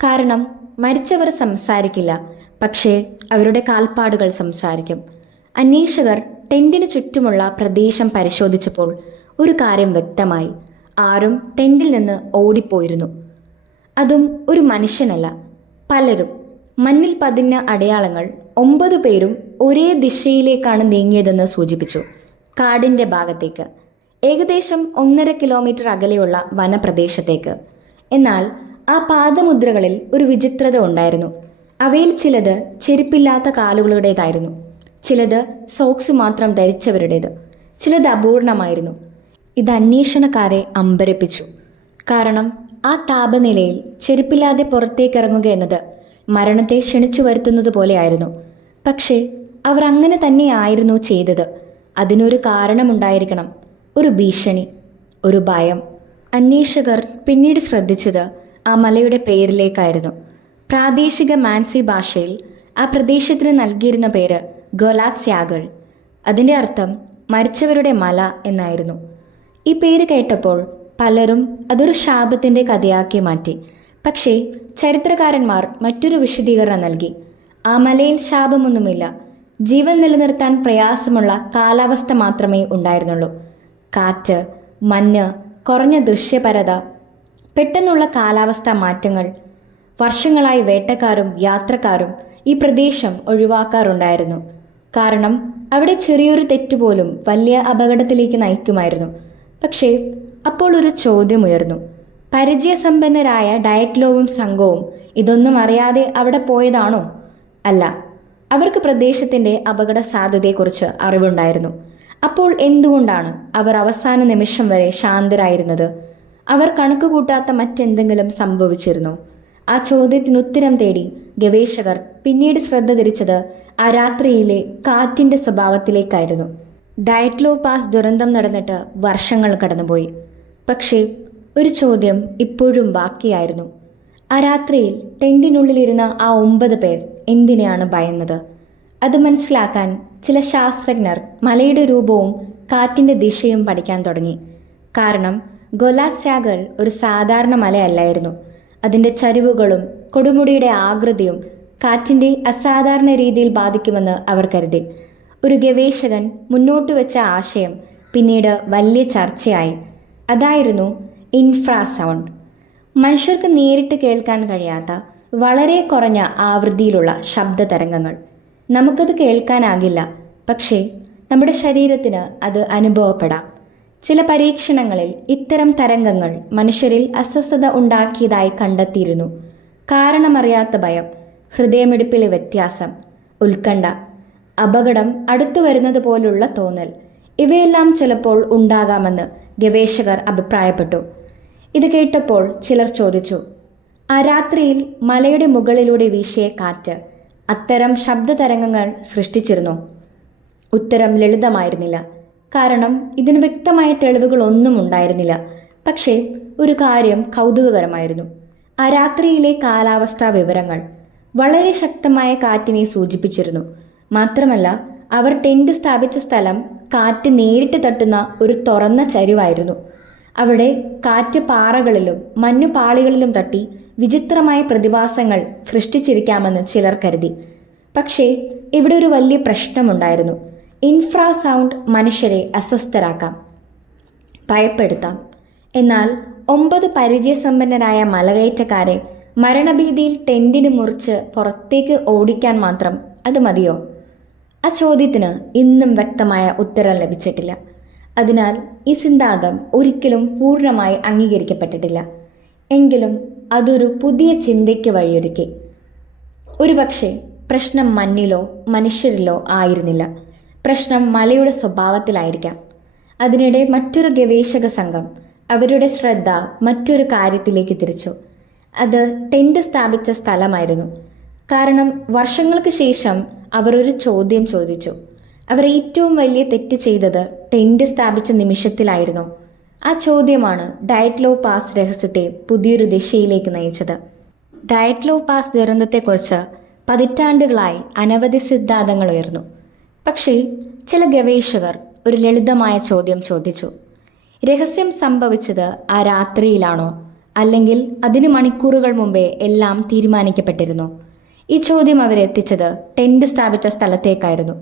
കാരണം മരിച്ചവർ സംസാരിക്കില്ല, പക്ഷേ അവരുടെ കാൽപ്പാടുകൾ സംസാരിക്കും. അന്വേഷകർ ടെന്റിന് ചുറ്റുമുള്ള പ്രദേശം പരിശോധിച്ചപ്പോൾ ഒരു കാര്യം വ്യക്തമായി. ആരും ടെന്റിൽ നിന്ന് ഓടിപ്പോയിരുന്നു. അതും ഒരു മനുഷ്യനല്ല, പലരും. മണ്ണിൽ പതിഞ്ഞ അടയാളങ്ങൾ 9 പേരും ഒരേ ദിശയിലേക്കാണ് നീങ്ങിയതെന്ന് സൂചിപ്പിച്ചു. കാടിൻ്റെ ഭാഗത്തേക്ക്, ഏകദേശം 1.5 കിലോമീറ്റർ അകലെയുള്ള വനപ്രദേശത്തേക്ക്. എന്നാൽ ആ പാദമുദ്രകളിൽ ഒരു വിചിത്രത ഉണ്ടായിരുന്നു. അവയിൽ ചിലത് ചെരുപ്പില്ലാത്ത കാലുകളുടേതായിരുന്നു, ചിലത് സോക്സ് മാത്രം ധരിച്ചവരുടേത്, ചിലത് അപൂർണമായിരുന്നു. ഇത് അന്വേഷണക്കാരെ അമ്പരപ്പിച്ചു. കാരണം ആ താപനിലയിൽ ചെരുപ്പില്ലാതെ പുറത്തേക്കിറങ്ങുക എന്നത് മരണത്തെ ക്ഷണിച്ചു വരുത്തുന്നത് പോലെയായിരുന്നു. പക്ഷേ അവർ അങ്ങനെ തന്നെയായിരുന്നു ചെയ്തത്. അതിനൊരു കാരണമുണ്ടായിരിക്കണം, ഒരു ഭീഷണി, ഒരു ഭയം. അന്വേഷകർ പിന്നീട് ശ്രദ്ധിച്ചത് ആ മലയുടെ പേരിലേക്കായിരുന്നു. പ്രാദേശിക മാൻസി ഭാഷയിൽ ആ പ്രദേശത്തിന് നൽകിയിരുന്ന പേര് ഗോലാത്സ്യാഗൾ. അതിൻ്റെ അർത്ഥം മരിച്ചവരുടെ മല എന്നായിരുന്നു. ഈ പേര് കേട്ടപ്പോൾ പലരും അതൊരു ശാപത്തിൻ്റെ കഥയാക്കി മാറ്റി. പക്ഷേ ചരിത്രകാരന്മാർ മറ്റൊരു വിശദീകരണം നൽകി. ആ മലയിൽ ശാപമൊന്നുമില്ല, ജീവൻ നിലനിർത്താൻ പ്രയാസമുള്ള കാലാവസ്ഥ മാത്രമേ ഉണ്ടായിരുന്നുള്ളൂ. കാറ്റ്, മഞ്ഞ്, കുറഞ്ഞ ദൃശ്യപരത, പെട്ടെന്നുള്ള കാലാവസ്ഥാ മാറ്റങ്ങൾ. വർഷങ്ങളായി വേട്ടക്കാരും യാത്രക്കാരും ഈ പ്രദേശം ഒഴിവാക്കാറുണ്ടായിരുന്നു. കാരണം അവിടെ ചെറിയൊരു തെറ്റുപോലും വലിയ അപകടത്തിലേക്ക് നയിക്കുമായിരുന്നു. പക്ഷേ അപ്പോൾ ഒരു ചോദ്യമുയർന്നു. പരിചയസമ്പന്നരായ ഡയറ്റ്ലോവും സംഘവും ഇതൊന്നും അറിയാതെ അവിടെ പോയതാണോ? അല്ല, അവർക്ക് പ്രദേശത്തിൻ്റെ അപകട സാധ്യതയെക്കുറിച്ച് അറിവുണ്ടായിരുന്നു. അപ്പോൾ എന്തുകൊണ്ടാണ് അവർ അവസാന നിമിഷം വരെ ശാന്തരായിരുന്നത്? അവർ കണക്ക് കൂട്ടാത്ത മറ്റെന്തെങ്കിലും സംഭവിച്ചിരുന്നു? ആ ചോദ്യത്തിന് ഉത്തരം തേടി ഗവേഷകർ പിന്നീട് ശ്രദ്ധ തിരിച്ചത് ആ രാത്രിയിലെ കാറ്റിൻ്റെ സ്വഭാവത്തിലേക്കായിരുന്നു. ഡയറ്റ്ലോവ് പാസ് ദുരന്തം നടന്നിട്ട് വർഷങ്ങൾ കടന്നുപോയി. പക്ഷേ ഒരു ചോദ്യം ഇപ്പോഴും ബാക്കിയായിരുന്നു. ആ രാത്രിയിൽ ടെന്റിനുള്ളിലിരുന്ന ആ 9 പേർ എന്തിനെയാണ് ഭയന്നത്? അത് മനസ്സിലാക്കാൻ ചില ശാസ്ത്രജ്ഞർ മലയുടെ രൂപവും കാറ്റിൻ്റെ ദിശയും പഠിക്കാൻ തുടങ്ങി. കാരണം ഗോലാത്സ്യാഗൾ ഒരു സാധാരണ മലയല്ലായിരുന്നു. അതിൻ്റെ ചരിവുകളും കൊടുമുടിയുടെ ആകൃതിയും കാറ്റിൻ്റെ അസാധാരണ രീതിയിൽ ബാധിക്കുമെന്ന് അവർ കരുതി. ഒരു ഗവേഷകൻ മുന്നോട്ട് വെച്ച ആശയം പിന്നീട് വലിയ ചർച്ചയായി. അതായിരുന്നു ഇൻഫ്രാസൗണ്ട്. മനുഷ്യർക്ക് നേരിട്ട് കേൾക്കാൻ കഴിയാത്ത വളരെ കുറഞ്ഞ ആവൃത്തിയിലുള്ള ശബ്ദ തരംഗങ്ങൾ. നമുക്കത് കേൾക്കാനാകില്ല, പക്ഷേ നമ്മുടെ ശരീരത്തിന് അത് അനുഭവപ്പെടാം. ചില പരീക്ഷണങ്ങളിൽ ഇത്തരം തരംഗങ്ങൾ മനുഷ്യരിൽ അസ്വസ്ഥത ഉണ്ടാക്കിയതായി കണ്ടെത്തിയിരുന്നു. കാരണമറിയാത്ത ഭയം, ഹൃദയമിടിപ്പിലെ വ്യത്യാസം, ഉത്കണ്ഠ, അപകടം അടുത്തു വരുന്നത് പോലുള്ള തോന്നൽ, ഇവയെല്ലാം ചിലപ്പോൾ ഉണ്ടാകാമെന്ന് ഗവേഷകർ അഭിപ്രായപ്പെട്ടു. ഇത് കേട്ടപ്പോൾ ചിലർ ചോദിച്ചു, ആ രാത്രിയിൽ മലയുടെ മുകളിലൂടെ വീശിയ കാറ്റ് അത്തരം ശബ്ദ തരംഗങ്ങൾ സൃഷ്ടിച്ചിരുന്നോ? ഉത്തരം ലളിതമായിരുന്നില്ല. കാരണം ഇതിന് വ്യക്തമായ തെളിവുകളൊന്നും ഉണ്ടായിരുന്നില്ല. പക്ഷേ ഒരു കാര്യം കൗതുകകരമായിരുന്നു. ആ രാത്രിയിലെ കാലാവസ്ഥാ വിവരങ്ങൾ വളരെ ശക്തമായ കാറ്റിനെ സൂചിപ്പിച്ചിരുന്നു. മാത്രമല്ല, അവർ ടെന്റ് സ്ഥാപിച്ച സ്ഥലം കാറ്റ് നേരിട്ട് തട്ടുന്ന ഒരു തുറന്ന ചരിവായിരുന്നു. അവിടെ കാറ്റ് പാറകളിലും മഞ്ഞുപാളികളിലും തട്ടി വിചിത്രമായ പ്രതിഭാസങ്ങൾ സൃഷ്ടിച്ചിരിക്കാമെന്ന് ചിലർ കരുതി. പക്ഷേ ഇവിടെ ഒരു വലിയ പ്രശ്നമുണ്ടായിരുന്നു. ഇൻഫ്രാസൗണ്ട് മനുഷ്യരെ അസ്വസ്ഥരാക്കാം, ഭയപ്പെടുത്താം. എന്നാൽ 9 പരിചയസമ്പന്നരായ മലകയറ്റക്കാരെ മരണഭീതിയിൽ ടെന്റിന് മുറിച്ച് പുറത്തേക്ക് ഓടിക്കാൻ മാത്രം അത് മതിയോ? ആ ചോദ്യത്തിന് ഇന്നും വ്യക്തമായ ഉത്തരം ലഭിച്ചിട്ടില്ല. അതിനാൽ ഈ സിദ്ധാന്തം ഒരിക്കലും പൂർണ്ണമായി അംഗീകരിക്കപ്പെട്ടിട്ടില്ല. എങ്കിലും അതൊരു പുതിയ ചിന്തയ്ക്ക് വഴിയൊരുക്കി. ഒരുപക്ഷെ പ്രശ്നം മണ്ണിലോ മനുഷ്യരിലോ ആയിരുന്നില്ല. പ്രശ്നം മലയുടെ സ്വഭാവത്തിലായിരിക്കാം. അതിനിടെ മറ്റൊരു ഗവേഷക സംഘം അവരുടെ ശ്രദ്ധ മറ്റൊരു കാര്യത്തിലേക്ക് തിരിച്ചു. അത് ടെന്റ് സ്ഥാപിച്ച സ്ഥലമായിരുന്നു. കാരണം വർഷങ്ങൾക്ക് ശേഷം അവർ ഒരു ചോദ്യം ചോദിച്ചു. അവർ ഏറ്റവും വലിയ തെറ്റ് ചെയ്തത് ടെന്റ് സ്ഥാപിച്ച നിമിഷത്തിലായിരുന്നു. ആ ചോദ്യമാണ് ഡയറ്റ്ലോ പാസ് രഹസ്യത്തെ പുതിയൊരു ദിശയിലേക്ക് നയിച്ചത്. ഡയറ്റ്ലോ പാസ് ദുരന്തത്തെക്കുറിച്ച് പതിറ്റാണ്ടുകളായി അനവധി സിദ്ധാന്തങ്ങൾ ഉയർന്നു. പക്ഷേ ചില ഗവേഷകർ ഒരു ലളിതമായ ചോദ്യം ചോദിച്ചു. രഹസ്യം സംഭവിച്ചത് ആ രാത്രിയിലാണോ, അല്ലെങ്കിൽ അതിന് മണിക്കൂറുകൾ മുമ്പേ എല്ലാം തീരുമാനിക്കപ്പെട്ടിരുന്നോ? ഈ ചോദ്യം അവരെത്തിച്ചത് ടെന്റ് സ്ഥാപിച്ച സ്ഥലത്തേക്കായിരുന്നു.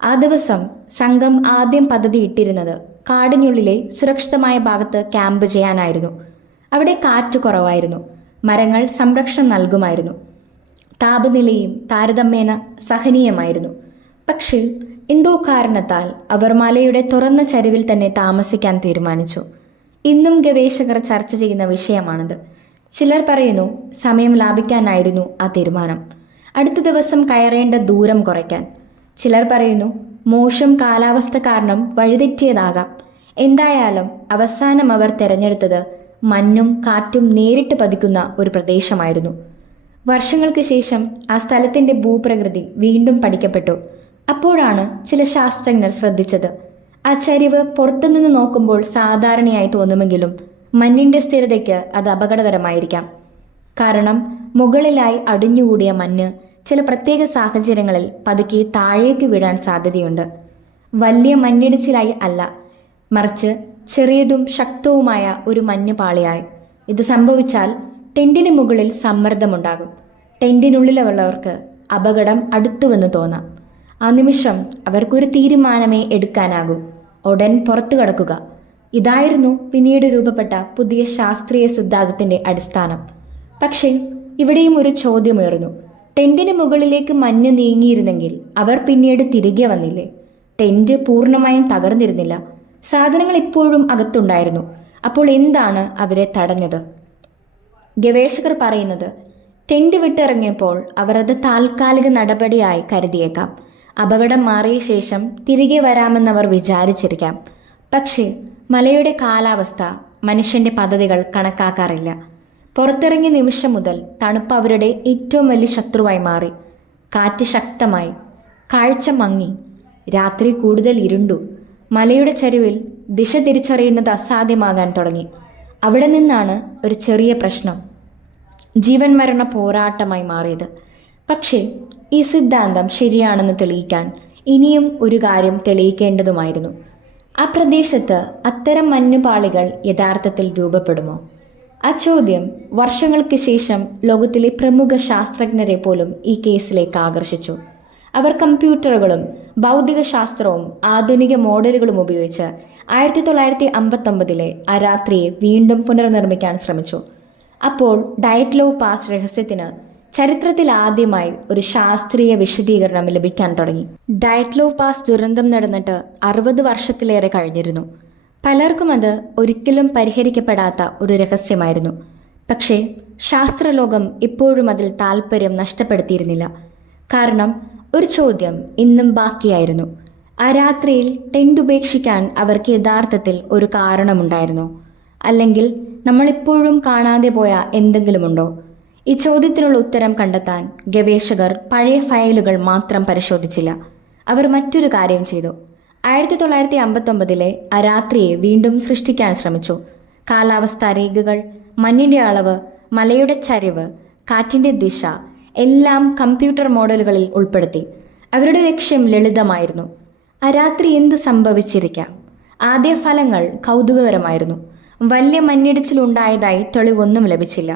ആ ദിവസം സംഘം ആദ്യം പദ്ധതി ഇട്ടിരുന്നത് കാടിനുള്ളിലെ സുരക്ഷിതമായ ഭാഗത്ത് ക്യാമ്പ് ചെയ്യാനായിരുന്നു. അവിടെ കാറ്റ് കുറവായിരുന്നു, മരങ്ങൾ സംരക്ഷണം നൽകുമായിരുന്നു, താപനിലയും താരതമ്യേന സഹനീയമായിരുന്നു. പക്ഷേ എന്തോ കാരണത്താൽ അവർ മലയുടെ തുറന്ന ചരിവിൽ തന്നെ താമസിക്കാൻ തീരുമാനിച്ചു. ഇന്നും ഗവേഷകർ ചർച്ച ചെയ്യുന്ന വിഷയമാണത്. ചിലർ പറയുന്നു സമയം ലാഭിക്കാനായിരുന്നു ആ തീരുമാനം, അടുത്ത ദിവസം കയറേണ്ട ദൂരം കുറയ്ക്കാൻ. ചിലർ പറയുന്നു മോശം കാലാവസ്ഥ കാരണം വഴിതെറ്റിയതാകാം. എന്തായാലും അവസാനം അവർ തിരഞ്ഞെടുത്തത് മഞ്ഞും കാറ്റും നേരിട്ട് പതിക്കുന്ന ഒരു പ്രദേശമായിരുന്നു. വർഷങ്ങൾക്ക് ശേഷം ആ സ്ഥലത്തിൻ്റെ ഭൂപ്രകൃതി വീണ്ടും പഠിക്കപ്പെട്ടു. അപ്പോഴാണ് ചില ശാസ്ത്രജ്ഞർ ശ്രദ്ധിച്ചത്, ആ ചരിവ് പുറത്തുനിന്ന് നോക്കുമ്പോൾ സാധാരണയായി തോന്നുമെങ്കിലും മഞ്ഞിൻ്റെ സ്ഥിരതയ്ക്ക് അത് അപകടകരമായിരിക്കാം. കാരണം മുകളിലായി അടിഞ്ഞുകൂടിയ മഞ്ഞ് ചില പ്രത്യേക സാഹചര്യങ്ങളിൽ പതുക്കെ താഴേക്ക് വീഴാൻ സാധ്യതയുണ്ട്. വലിയ മഞ്ഞിടിച്ചിലായി അല്ല, മറിച്ച് ചെറിയതും ശക്തവുമായ ഒരു മഞ്ഞുപാളിയായി. ഇത് സംഭവിച്ചാൽ ടെന്റിന് മുകളിൽ സമ്മർദ്ദമുണ്ടാകും. ടെന്റിനുള്ളിലുള്ളവർക്ക് അപകടം അടുത്തുവെന്ന് തോന്നാം. ആ നിമിഷം അവർക്കൊരു തീരുമാനമേ എടുക്കാനാകൂ: ഉടൻ പുറത്തു കടക്കുക. ഇതായിരുന്നു പിന്നീട് രൂപപ്പെട്ട പുതിയ ശാസ്ത്രീയ സിദ്ധാന്തത്തിൻ്റെ അടിസ്ഥാനം. പക്ഷേ ഇവിടെയും ഒരു ചോദ്യമുയർന്നു. ടെന്റിന് മുകളിലേക്ക് മഞ്ഞ് നീങ്ങിയിരുന്നെങ്കിൽ അവർ പിന്നീട് തിരികെ വന്നില്ലേ? ടെന്റ് പൂർണ്ണമായും തകർന്നിരുന്നില്ല, സാധനങ്ങൾ ഇപ്പോഴും അകത്തുണ്ടായിരുന്നു. അപ്പോൾ എന്താണ് അവരെ തടഞ്ഞത്? ഗവേഷകർ പറയുന്നത് ടെന്റ് വിട്ടിറങ്ങിയപ്പോൾ അവർ അത് താൽക്കാലിക നടപടിയായി കരുതിയേക്കാം. അപകടം മാറിയ ശേഷം തിരികെ വരാമെന്നവർ വിചാരിച്ചിരിക്കാം. പക്ഷേ മലയുടെ കാലാവസ്ഥ മനുഷ്യന്റെ പദ്ധതികൾ കണക്കാക്കാറില്ല. പുറത്തിറങ്ങിയ നിമിഷം മുതൽ തണുപ്പ് അവരുടെ ഏറ്റവും വലിയ ശത്രുവായി മാറി. കാറ്റ് ശക്തമായി, കാഴ്ച മങ്ങി, രാത്രി കൂടുതൽ ഇരുണ്ടു. മലയുടെ ചരിവിൽ ദിശ തിരിച്ചറിയുന്നത് അസാധ്യമാകാൻ തുടങ്ങി. അവിടെ നിന്നാണ് ഒരു ചെറിയ പ്രശ്നം ജീവൻ മരണ പോരാട്ടമായി മാറിയത്. പക്ഷേ ഈ സിദ്ധാന്തം ശരിയാണെന്ന് തെളിയിക്കാൻ ഇനിയും ഒരു കാര്യം തെളിയിക്കേണ്ടതുമായിരുന്നു. ആ പ്രദേശത്ത് അത്തരം മഞ്ഞുപാളികൾ യഥാർത്ഥത്തിൽ രൂപപ്പെടുമോ? ആ ചോദ്യം വർഷങ്ങൾക്ക് ശേഷം ലോകത്തിലെ പ്രമുഖ ശാസ്ത്രജ്ഞരെ പോലും ഈ കേസിലേക്ക് ആകർഷിച്ചു. അവർ കമ്പ്യൂട്ടറുകളും ഭൗതിക ശാസ്ത്രവും ആധുനിക മോഡലുകളും ഉപയോഗിച്ച് 1959 ആ രാത്രിയെ വീണ്ടും പുനർനിർമ്മിക്കാൻ ശ്രമിച്ചു. അപ്പോൾ ഡയറ്റ്ലോ പാസ് രഹസ്യത്തിന് ചരിത്രത്തിൽ ആദ്യമായി ഒരു ശാസ്ത്രീയ വിശദീകരണം ലഭിക്കാൻ തുടങ്ങി. ഡയറ്റ്ലോ പാസ് ദുരന്തം നടന്നിട്ട് 60 വർഷത്തിലേറെ കഴിഞ്ഞിരുന്നു. പലർക്കും അത് ഒരിക്കലും പരിഹരിക്കപ്പെടാത്ത ഒരു രഹസ്യമായിരുന്നു. പക്ഷേ ശാസ്ത്രലോകം ഇപ്പോഴും അതിൽ താല്പര്യം നഷ്ടപ്പെടുത്തിയിരുന്നില്ല. കാരണം ഒരു ചോദ്യം ഇന്നും ബാക്കിയായിരുന്നു. ആ രാത്രിയിൽ ടെന്റ് ഉപേക്ഷിക്കാൻ അവർക്ക് യഥാർത്ഥത്തിൽ ഒരു കാരണമുണ്ടായിരുന്നോ? അല്ലെങ്കിൽ നമ്മളിപ്പോഴും കാണാതെ പോയ എന്തെങ്കിലുമുണ്ടോ? ഈ ചോദ്യത്തിനുള്ള ഉത്തരം കണ്ടെത്താൻ ഗവേഷകർ പഴയ ഫയലുകൾ മാത്രം പരിശോധിച്ചില്ല. അവർ മറ്റൊരു കാര്യം ചെയ്തു. 1959 ആ രാത്രിയെ വീണ്ടും സൃഷ്ടിക്കാൻ ശ്രമിച്ചു. കാലാവസ്ഥാ രേഖകൾ, മഞ്ഞിന്റെ അളവ്, മലയുടെ ചരിവ്, കാറ്റിന്റെ ദിശ എല്ലാം കമ്പ്യൂട്ടർ മോഡലുകളിൽ ഉൾപ്പെടുത്തി. അവരുടെ ലക്ഷ്യം ലളിതമായിരുന്നു. ആ രാത്രി എന്ത് സംഭവിച്ചിരിക്കാം? ആദ്യ ഫലങ്ങൾ കൗതുകകരമായിരുന്നു. വലിയ മണ്ണിടിച്ചിലുണ്ടായതായി തെളിവൊന്നും ലഭിച്ചില്ല.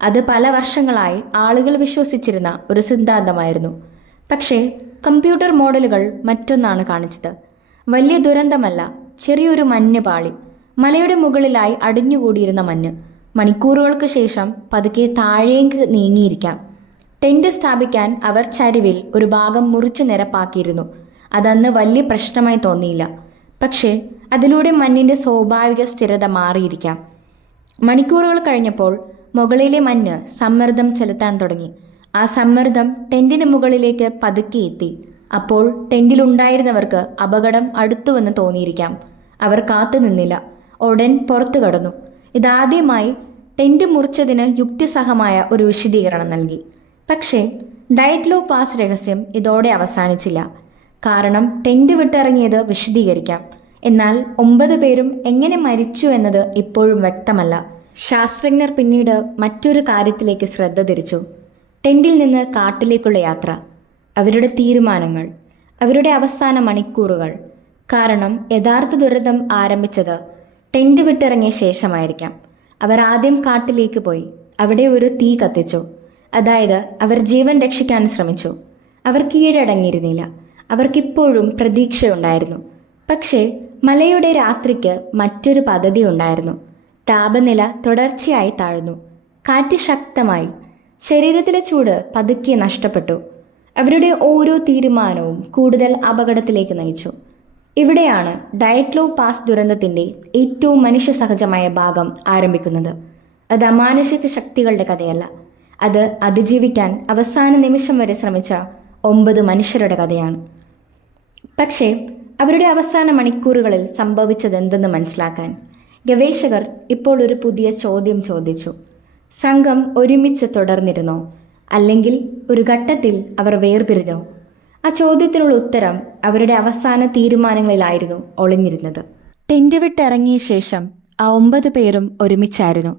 അത് പല വർഷങ്ങളായി ആളുകൾ വിശ്വസിച്ചിരുന്ന ഒരു സിദ്ധാന്തമായിരുന്നു. പക്ഷേ കമ്പ്യൂട്ടർ മോഡലുകൾ മറ്റൊന്നാണ് കാണിച്ചത്. വലിയ ദുരന്തമല്ല, ചെറിയൊരു മഞ്ഞ് പാളി. മലയുടെ മുകളിലായി അടിഞ്ഞുകൂടിയിരുന്ന മഞ്ഞ് മണിക്കൂറുകൾക്ക് ശേഷം പതുക്കെ താഴേക്ക് നീങ്ങിയിരിക്കാം. ടെന്റ് സ്ഥാപിക്കാൻ അവർ ചരിവിൽ ഒരു ഭാഗം മുറിച്ച് നിരപ്പാക്കിയിരുന്നു. അതന്ന് വലിയ പ്രശ്നമായി തോന്നിയില്ല. പക്ഷേ അതിലൂടെ മഞ്ഞിന്റെ സ്വാഭാവിക സ്ഥിരത മാറിയിരിക്കാം. മണിക്കൂറുകൾ കഴിഞ്ഞപ്പോൾ മുകളിലെ മഞ്ഞ് സമ്മർദ്ദം ചെലുത്താൻ തുടങ്ങി. ആ സമ്മർദ്ദം ടെന്റിന് മുകളിലേക്ക് പതുക്കെ എത്തി. അപ്പോൾ ടെന്റിലുണ്ടായിരുന്നവർക്ക് അപകടം അടുത്തുവെന്ന് തോന്നിയിരിക്കാം. അവർ കാത്തുനിന്നില്ല, ഉടൻ പുറത്തു കടന്നു. ഇതാദ്യമായി ടെന്റ് മുറിച്ചതിന് യുക്തിസഹമായ ഒരു വിശദീകരണം നൽകി. പക്ഷേ ഡയറ്റ്ലോ പാസ് രഹസ്യം ഇതോടെ അവസാനിച്ചില്ല. കാരണം ടെന്റ് വിട്ടിറങ്ങിയത് വിശദീകരിക്കാം, എന്നാൽ 9 പേരും എങ്ങനെ മരിച്ചു എന്നത് ഇപ്പോഴും വ്യക്തമല്ല. ശാസ്ത്രജ്ഞർ പിന്നീട് മറ്റൊരു കാര്യത്തിലേക്ക് ശ്രദ്ധ തിരിച്ചു. ടെന്റിൽ നിന്ന് കാട്ടിലേക്കുള്ള യാത്ര, അവരുടെ തീരുമാനങ്ങൾ, അവരുടെ അവസാന മണിക്കൂറുകൾ. കാരണം യഥാർത്ഥ ദുരന്തം ആരംഭിച്ചത് ടെന്റ് വിട്ടിറങ്ങിയ ശേഷമായിരിക്കാം. അവർ ആദ്യം കാട്ടിലേക്ക് പോയി. അവിടെ ഒരു തീ കത്തിച്ചു. അതായത് അവർ ജീവൻ രക്ഷിക്കാൻ ശ്രമിച്ചു. അവർ കീഴടങ്ങിയിരുന്നില്ല. അവർക്കിപ്പോഴും പ്രതീക്ഷയുണ്ടായിരുന്നു. പക്ഷേ മലയുടെ രാത്രിക്ക് മറ്റൊരു പദ്ധതി ഉണ്ടായിരുന്നു. താപനില തുടർച്ചയായി താഴ്ന്നു. കാറ്റ് ശക്തമായി. ശരീരത്തിലെ ചൂട് പതുക്കെ നഷ്ടപ്പെട്ടു. അവരുടെ ഓരോ തീരുമാനവും കൂടുതൽ അപകടത്തിലേക്ക് നയിച്ചു. ഇവിടെയാണ് ഡയറ്റ്ലോ പാസ് ദുരന്തത്തിന്റെ ഏറ്റവും മനുഷ്യസഹജമായ ഭാഗം ആരംഭിക്കുന്നത്. അത് അമാനുഷിക ശക്തികളുടെ കഥയല്ല. അത് അതിജീവിക്കാൻ അവസാന നിമിഷം വരെ ശ്രമിച്ച 9 മനുഷ്യരുടെ കഥയാണ്. പക്ഷേ അവരുടെ അവസാന മണിക്കൂറുകളിൽ സംഭവിച്ചതെന്തെന്ന് മനസ്സിലാക്കാൻ ഗവേഷകർ ഇപ്പോൾ ഒരു പുതിയ ചോദ്യം ചോദിച്ചു. സംഘം ഒരുമിച്ച് തുടർന്നിരുന്നോ, അല്ലെങ്കിൽ ഒരു ഘട്ടത്തിൽ അവർ വേർപിരിഞ്ഞോ? ആ ചോദ്യത്തിനുള്ള ഉത്തരം അവരുടെ അവസാന തീരുമാനങ്ങളിലായിരുന്നു ഒളിഞ്ഞിരുന്നത്. ടെന്റ് വിട്ടിറങ്ങിയ ശേഷം ആ 9 പേരും ഒരുമിച്ചായിരുന്നു.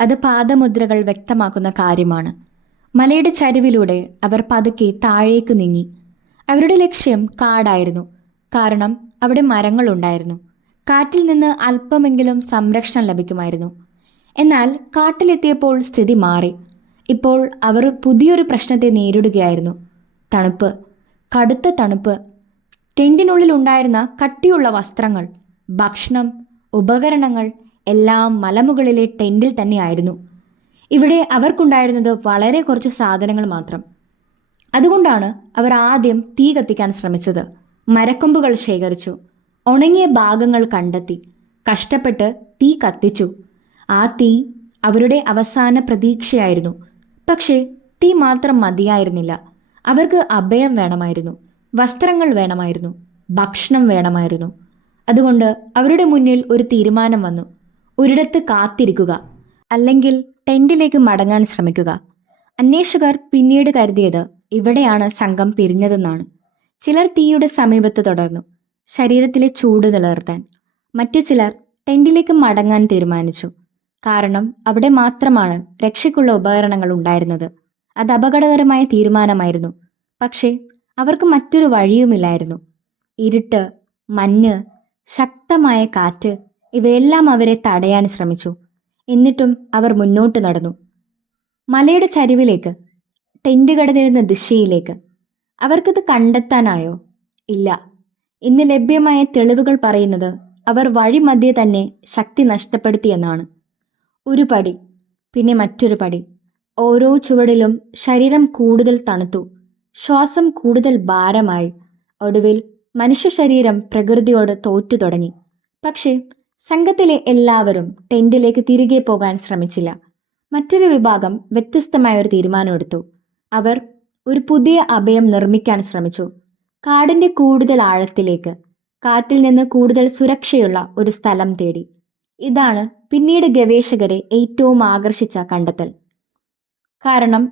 അത് പാദമുദ്രകൾ വ്യക്തമാക്കുന്ന കാര്യമാണ്. മലയുടെ ചരിവിലൂടെ അവർ പതുക്കെ താഴേക്ക് നീങ്ങി. അവരുടെ ലക്ഷ്യം കാടായിരുന്നു. കാരണം അവിടെ മരങ്ങളുണ്ടായിരുന്നു. കാറ്റിൽ നിന്ന് അല്പമെങ്കിലും സംരക്ഷണം ലഭിക്കുമായിരുന്നു. എന്നാൽ കാട്ടിലെത്തിയപ്പോൾ സ്ഥിതി മാറി. ഇപ്പോൾ അവർ പുതിയൊരു പ്രശ്നത്തെ നേരിടുകയായിരുന്നു. തണുപ്പ്, കടുത്ത തണുപ്പ്. ടെന്റിനുള്ളിൽ ഉണ്ടായിരുന്ന കട്ടിയുള്ള വസ്ത്രങ്ങൾ, ഭക്ഷണം, ഉപകരണങ്ങൾ എല്ലാം മലമുകളിലെ ടെന്റിൽ തന്നെയായിരുന്നു. ഇവിടെ അവർക്കുണ്ടായിരുന്നത് വളരെ കുറച്ച് സാധനങ്ങൾ മാത്രം. അതുകൊണ്ടാണ് അവർ ആദ്യം തീ കത്തിക്കാൻ ശ്രമിച്ചത്. മരക്കൊമ്പുകൾ ശേഖരിച്ചു, ഉണങ്ങിയ ഭാഗങ്ങൾ കണ്ടെത്തി, കഷ്ടപ്പെട്ട് തീ കത്തിച്ചു. ആ തീ അവരുടെ അവസാന പ്രതീക്ഷയായിരുന്നു. പക്ഷേ തീ മാത്രം മതിയായിരുന്നില്ല. അവർക്ക് അഭയം വേണമായിരുന്നു, വസ്ത്രങ്ങൾ വേണമായിരുന്നു, ഭക്ഷണം വേണമായിരുന്നു. അതുകൊണ്ട് അവരുടെ മുന്നിൽ ഒരു തീരുമാനം വന്നു. ഒരിടത്ത് കാത്തിരിക്കുക, അല്ലെങ്കിൽ ടെന്റിലേക്ക് മടങ്ങാൻ ശ്രമിക്കുക. അന്വേഷകർ പിന്നീട് കരുതിയത് ഇവിടെയാണ് സംഘം പിരിഞ്ഞതെന്നാണ്. ചിലർ തീയുടെ സമീപത്ത് തുടർന്നു, ശരീരത്തിലെ ചൂട് നിലനിർത്താൻ. മറ്റു ചിലർ ടെന്റിലേക്ക് മടങ്ങാൻ തീരുമാനിച്ചു. കാരണം അവിടെ മാത്രമാണ് രക്ഷയ്ക്കുള്ള ഉപകരണങ്ങൾ ഉണ്ടായിരുന്നത്. അത് അപകടകരമായ തീരുമാനമായിരുന്നു. പക്ഷേ അവർക്ക് മറ്റൊരു വഴിയുമില്ലായിരുന്നു. ഇരുട്ട്, മഞ്ഞ്, ശക്തമായ കാറ്റ് ഇവയെല്ലാം അവരെ തടയാൻ ശ്രമിച്ചു. എന്നിട്ടും അവർ മുന്നോട്ട് നടന്നു. മലയുടെ ചരിവിലേക്ക്, ടെന്റ് കിടന്നിരുന്ന ദിശയിലേക്ക്. അവർക്കത് കണ്ടെത്താനായോ? ഇല്ല. ഇന്ന് ലഭ്യമായ തെളിവുകൾ പറയുന്നത് അവർ വഴിമധ്യേ തന്നെ ശക്തി നഷ്ടപ്പെടുത്തിയെന്നാണ്. ഒരു പടി, പിന്നെ മറ്റൊരു പടി. ഓരോ ചുവടിലും ശരീരം കൂടുതൽ തണുത്തു, ശ്വാസം കൂടുതൽ ഭാരമായി. ഒടുവിൽ മനുഷ്യ ശരീരം പ്രകൃതിയോട് തോറ്റു തുടങ്ങി. പക്ഷേ സംഘത്തിലെ എല്ലാവരും ടെന്റിലേക്ക് തിരികെ പോകാൻ ശ്രമിച്ചില്ല. മറ്റൊരു വിഭാഗം വ്യത്യസ്തമായ ഒരു തീരുമാനമെടുത്തു. അവർ ഒരു പുതിയ അഭയം നിർമ്മിക്കാൻ ശ്രമിച്ചു. കാടിന്റെ കൂടുതൽ ആഴത്തിലേക്ക്, കാറ്റിൽ നിന്ന് കൂടുതൽ സുരക്ഷയുള്ള ഒരു സ്ഥലം തേടി. ഇതാണ് പിന്നീട് ഗവേഷകരെ ഏറ്റവും ആകർഷിച്ച കണ്ടെത്തൽ. കാരണം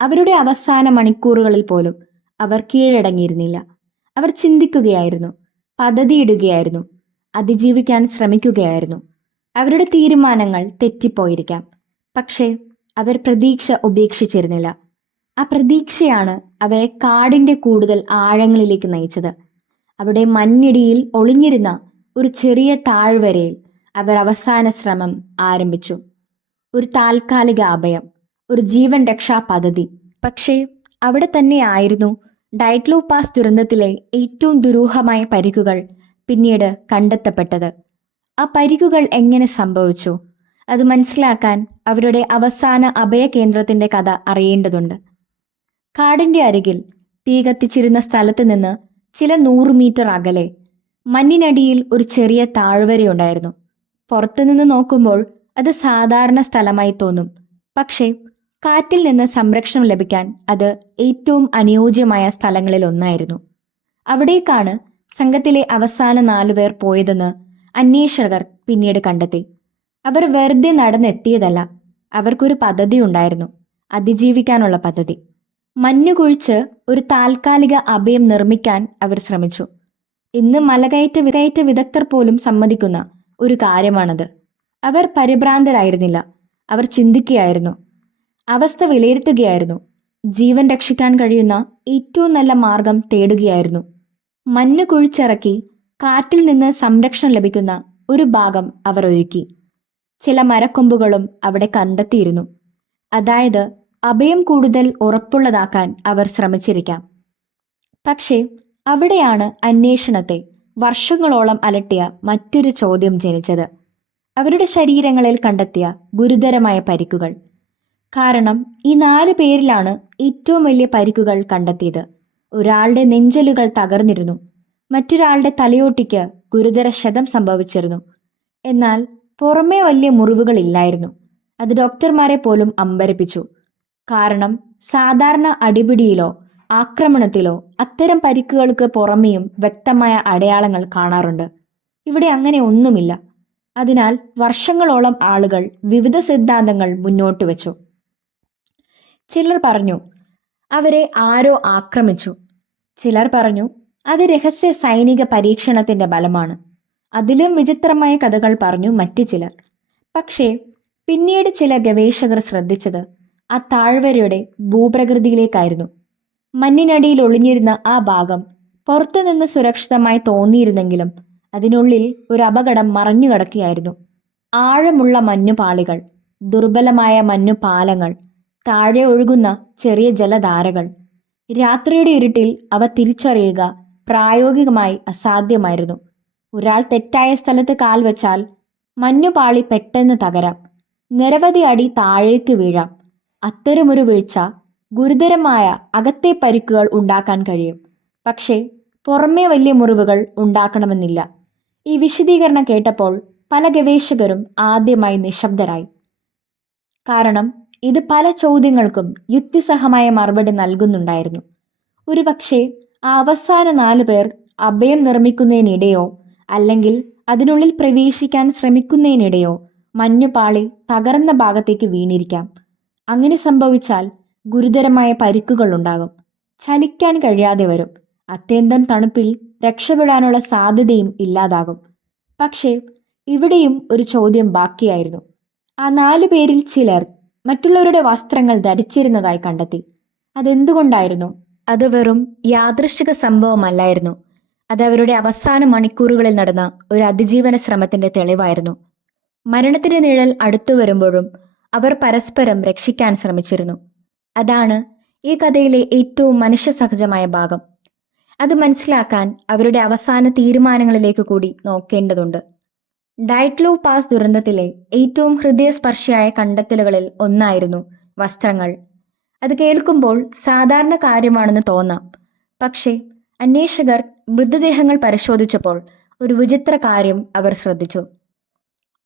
അവരുടെ അവസാന മണിക്കൂറുകളിൽ പോലും അവർ കീഴടങ്ങിയിരുന്നില്ല. അവർ ചിന്തിക്കുകയായിരുന്നു, പദ്ധതിയിടുകയായിരുന്നു, അതിജീവിക്കാൻ ശ്രമിക്കുകയായിരുന്നു. അവരുടെ തീരുമാനങ്ങൾ തെറ്റിപ്പോയിരിക്കാം, പക്ഷേ അവർ പ്രതീക്ഷ ഉപേക്ഷിച്ചിരുന്നില്ല. ആ പ്രതീക്ഷയാണ് അവരെ കാടിന്റെ കൂടുതൽ ആഴങ്ങളിലേക്ക് നയിച്ചത്. അവിടെ മഞ്ഞിടിയിൽ ഒളിഞ്ഞിരുന്ന ഒരു ചെറിയ താഴ്വരയിൽ അവർ അവസാന ശ്രമം ആരംഭിച്ചു. ഒരു താൽക്കാലിക അഭയം, ഒരു ജീവൻ രക്ഷാ പദ്ധതി. പക്ഷേ അവിടെ തന്നെയായിരുന്നു ഡയറ്റ്ലോ പാസ് ദുരന്തത്തിലെ ഏറ്റവും ദുരൂഹമായ പരിക്കുകൾ പിന്നീട് കണ്ടെത്തപ്പെട്ടത്. ആ പരിക്കുകൾ എങ്ങനെ സംഭവിച്ചു? അത് മനസ്സിലാക്കാൻ അവരുടെ അവസാന അഭയ കേന്ദ്രത്തിന്റെ കഥ അറിയേണ്ടതുണ്ട്. കാടിന്റെ അരികിൽ തീ കത്തിച്ചിരുന്ന സ്ഥലത്ത് നിന്ന് ചില 100 മീറ്റർ അകലെ മഞ്ഞിനടിയിൽ ഒരു ചെറിയ താഴ്വരയുണ്ടായിരുന്നു. പുറത്തുനിന്ന് നോക്കുമ്പോൾ അത് സാധാരണ സ്ഥലമായി തോന്നും, പക്ഷേ കാറ്റിൽ നിന്ന് സംരക്ഷണം ലഭിക്കാൻ അത് ഏറ്റവും അനുയോജ്യമായ സ്ഥലങ്ങളിൽ ഒന്നായിരുന്നു. അവിടേക്കാണ് സംഘത്തിലെ അവസാന 4 പേർ പോയതെന്ന് അന്വേഷകർ പിന്നീട് കണ്ടെത്തി. അവർ വെറുതെ നടന്നെത്തിയതല്ല, അവർക്കൊരു പദ്ധതി ഉണ്ടായിരുന്നു, അതിജീവിക്കാനുള്ള പദ്ധതി. മഞ്ഞുകുഴിച്ച് ഒരു താൽക്കാലിക അഭയം നിർമ്മിക്കാൻ അവർ ശ്രമിച്ചു. ഇന്ന് മലകയറ്റ വിദഗ്ധർ പോലും സമ്മതിക്കുന്ന ഒരു കാര്യമാണത്. അവർ പരിഭ്രാന്തരായിരുന്നില്ല, അവർ ചിന്തിക്കുകയായിരുന്നു, അവസ്ഥ വിലയിരുത്തുകയായിരുന്നു, ജീവൻ രക്ഷിക്കാൻ കഴിയുന്ന ഏറ്റവും നല്ല മാർഗം തേടുകയായിരുന്നു. മഞ്ഞ് കുഴിച്ചിറക്കി കാറ്റിൽ നിന്ന് സംരക്ഷണം ലഭിക്കുന്ന ഒരു ഭാഗം അവർ ഒരുക്കി. ചില മരക്കൊമ്പുകളും അവിടെ കണ്ടെത്തിയിരുന്നു. അതായത് അഭയം കൂടുതൽ ഉറപ്പുള്ളതാക്കാൻ അവർ ശ്രമിച്ചിരിക്കാം. പക്ഷേ അവിടെയാണ് അന്വേഷണത്തെ വർഷങ്ങളോളം അലട്ടിയ മറ്റൊരു ചോദ്യം ജനിച്ചത്. അവരുടെ ശരീരങ്ങളിൽ കണ്ടെത്തിയ ഗുരുതരമായ പരിക്കുകൾ. കാരണം ഈ 4 പേരിലാണ് ഏറ്റവും വലിയ പരിക്കുകൾ കണ്ടെത്തിയത്. ഒരാളുടെ നെഞ്ചലുകൾ തകർന്നിരുന്നു, മറ്റൊരാളുടെ തലയോട്ടിക്ക് ഗുരുതര ക്ഷതം സംഭവിച്ചിരുന്നു. എന്നാൽ പുറമേ വലിയ മുറിവുകളില്ലായിരുന്നു. അത് ഡോക്ടർമാരെ പോലും അമ്പരപ്പിച്ചു. കാരണം സാധാരണ അടിപിടിയിലോ ആക്രമണത്തിലോ അത്തരം പരിക്കുകൾക്ക് പുറമേയും വ്യക്തമായ അടയാളങ്ങൾ കാണാറുണ്ട്. ഇവിടെ അങ്ങനെ ഒന്നുമില്ല. അതിനാൽ വർഷങ്ങളോളം ആളുകൾ വിവിധ സിദ്ധാന്തങ്ങൾ മുന്നോട്ട് വെച്ചു. ചിലർ പറഞ്ഞു അവരെ ആരോ ആക്രമിച്ചു. ചിലർ പറഞ്ഞു അത് രഹസ്യ സൈനിക പരീക്ഷണത്തിന്റെ ഫലമാണ്. അതിലും വിചിത്രമായ കഥകൾ പറഞ്ഞു മറ്റു ചിലർ. പക്ഷേ പിന്നീട് ചില ഗവേഷകർ ശ്രദ്ധിച്ചത് ആ താഴ്വരയുടെ ഭൂപ്രകൃതിയിലേക്കായിരുന്നു. മണ്ണിനടിയിൽ ഒളിഞ്ഞിരുന്ന ആ ഭാഗം പുറത്തുനിന്ന് സുരക്ഷിതമായി തോന്നിയിരുന്നെങ്കിലും അതിനുള്ളിൽ ഒരു അപകടം മറഞ്ഞു കിടക്കുകയായിരുന്നു. ആഴമുള്ള മഞ്ഞുപാളികൾ, ദുർബലമായ മഞ്ഞുപാലങ്ങൾ, താഴെ ഒഴുകുന്ന ചെറിയ ജലധാരകൾ. രാത്രിയുടെ ഇരുട്ടിൽ അവ തിരിച്ചറിയുക പ്രായോഗികമായി അസാധ്യമായിരുന്നു. ഒരാൾ തെറ്റായ സ്ഥലത്ത് കാൽ വെച്ചാൽ മഞ്ഞുപാളി പെട്ടെന്ന് തകരാം, നിരവധി അടി താഴേക്ക് വീഴാം. അത്തരമൊരു വീഴ്ച ഗുരുതരമായ അകത്തെ പരിക്കുകൾ ഉണ്ടാക്കാൻ കഴിയും, പക്ഷേ പുറമേ വലിയ മുറിവുകൾ ഉണ്ടാക്കണമെന്നില്ല. ഈ വിശദീകരണം കേട്ടപ്പോൾ പല ഗവേഷകരും ആദ്യമായി നിശബ്ദരായി. കാരണം ഇത് പല ചോദ്യങ്ങൾക്കും യുക്തിസഹമായ മറുപടി നൽകുന്നുണ്ടായിരുന്നു. ഒരുപക്ഷെ ആ അവസാന 4 പേർ അഭയം നിർമ്മിക്കുന്നതിനിടെയോ അല്ലെങ്കിൽ അതിനുള്ളിൽ പ്രവേശിക്കാൻ ശ്രമിക്കുന്നതിനിടെയോ മഞ്ഞുപാളി തകർന്ന ഭാഗത്തേക്ക് വീണിരിക്കാം. അങ്ങനെ സംഭവിച്ചാൽ ഗുരുതരമായ പരിക്കുകൾ ഉണ്ടാകും, ചലിക്കാൻ കഴിയാതെ വരും, അത്യന്തം തണുപ്പിൽ രക്ഷപ്പെടാനുള്ള സാധ്യതയും ഇല്ലാതാകും. പക്ഷേ ഇവിടെയും ഒരു ചോദ്യം ബാക്കിയായിരുന്നു. ആ 4 പേരിൽ ചിലർ മറ്റുള്ളവരുടെ വസ്ത്രങ്ങൾ ധരിച്ചിരുന്നതായി കണ്ടെത്തി. അതെന്തുകൊണ്ടായിരുന്നു? അത് വെറും യാദൃശ്ചിക സംഭവമല്ലായിരുന്നു. അത് അവരുടെ അവസാന മണിക്കൂറുകളിൽ നടന്ന ഒരു അതിജീവന ശ്രമത്തിന്റെ തെളിവായിരുന്നു. മരണത്തിന്റെ നിഴൽ അടുത്തു വരുമ്പോഴും അവർ പരസ്പരം രക്ഷിക്കാൻ ശ്രമിച്ചിരുന്നു. അതാണ് ഈ കഥയിലെ ഏറ്റവും മനുഷ്യസഹജമായ ഭാഗം. അത് മനസ്സിലാക്കാൻ അവരുടെ അവസാന തീരുമാനങ്ങളിലേക്ക് കൂടി നോക്കേണ്ടതുണ്ട്. ഡയറ്റ്ലോ പാസ് ദുരന്തത്തിലെ ഏറ്റവും ഹൃദയസ്പർശിയായ കണ്ടെത്തലുകളിൽ ഒന്നായിരുന്നു വസ്ത്രങ്ങൾ. അത് കേൾക്കുമ്പോൾ സാധാരണ കാര്യമാണെന്ന് തോന്നാം, പക്ഷേ അന്വേഷകർ മൃതദേഹങ്ങൾ പരിശോധിച്ചപ്പോൾ ഒരു വിചിത്ര കാര്യം അവർ ശ്രദ്ധിച്ചു.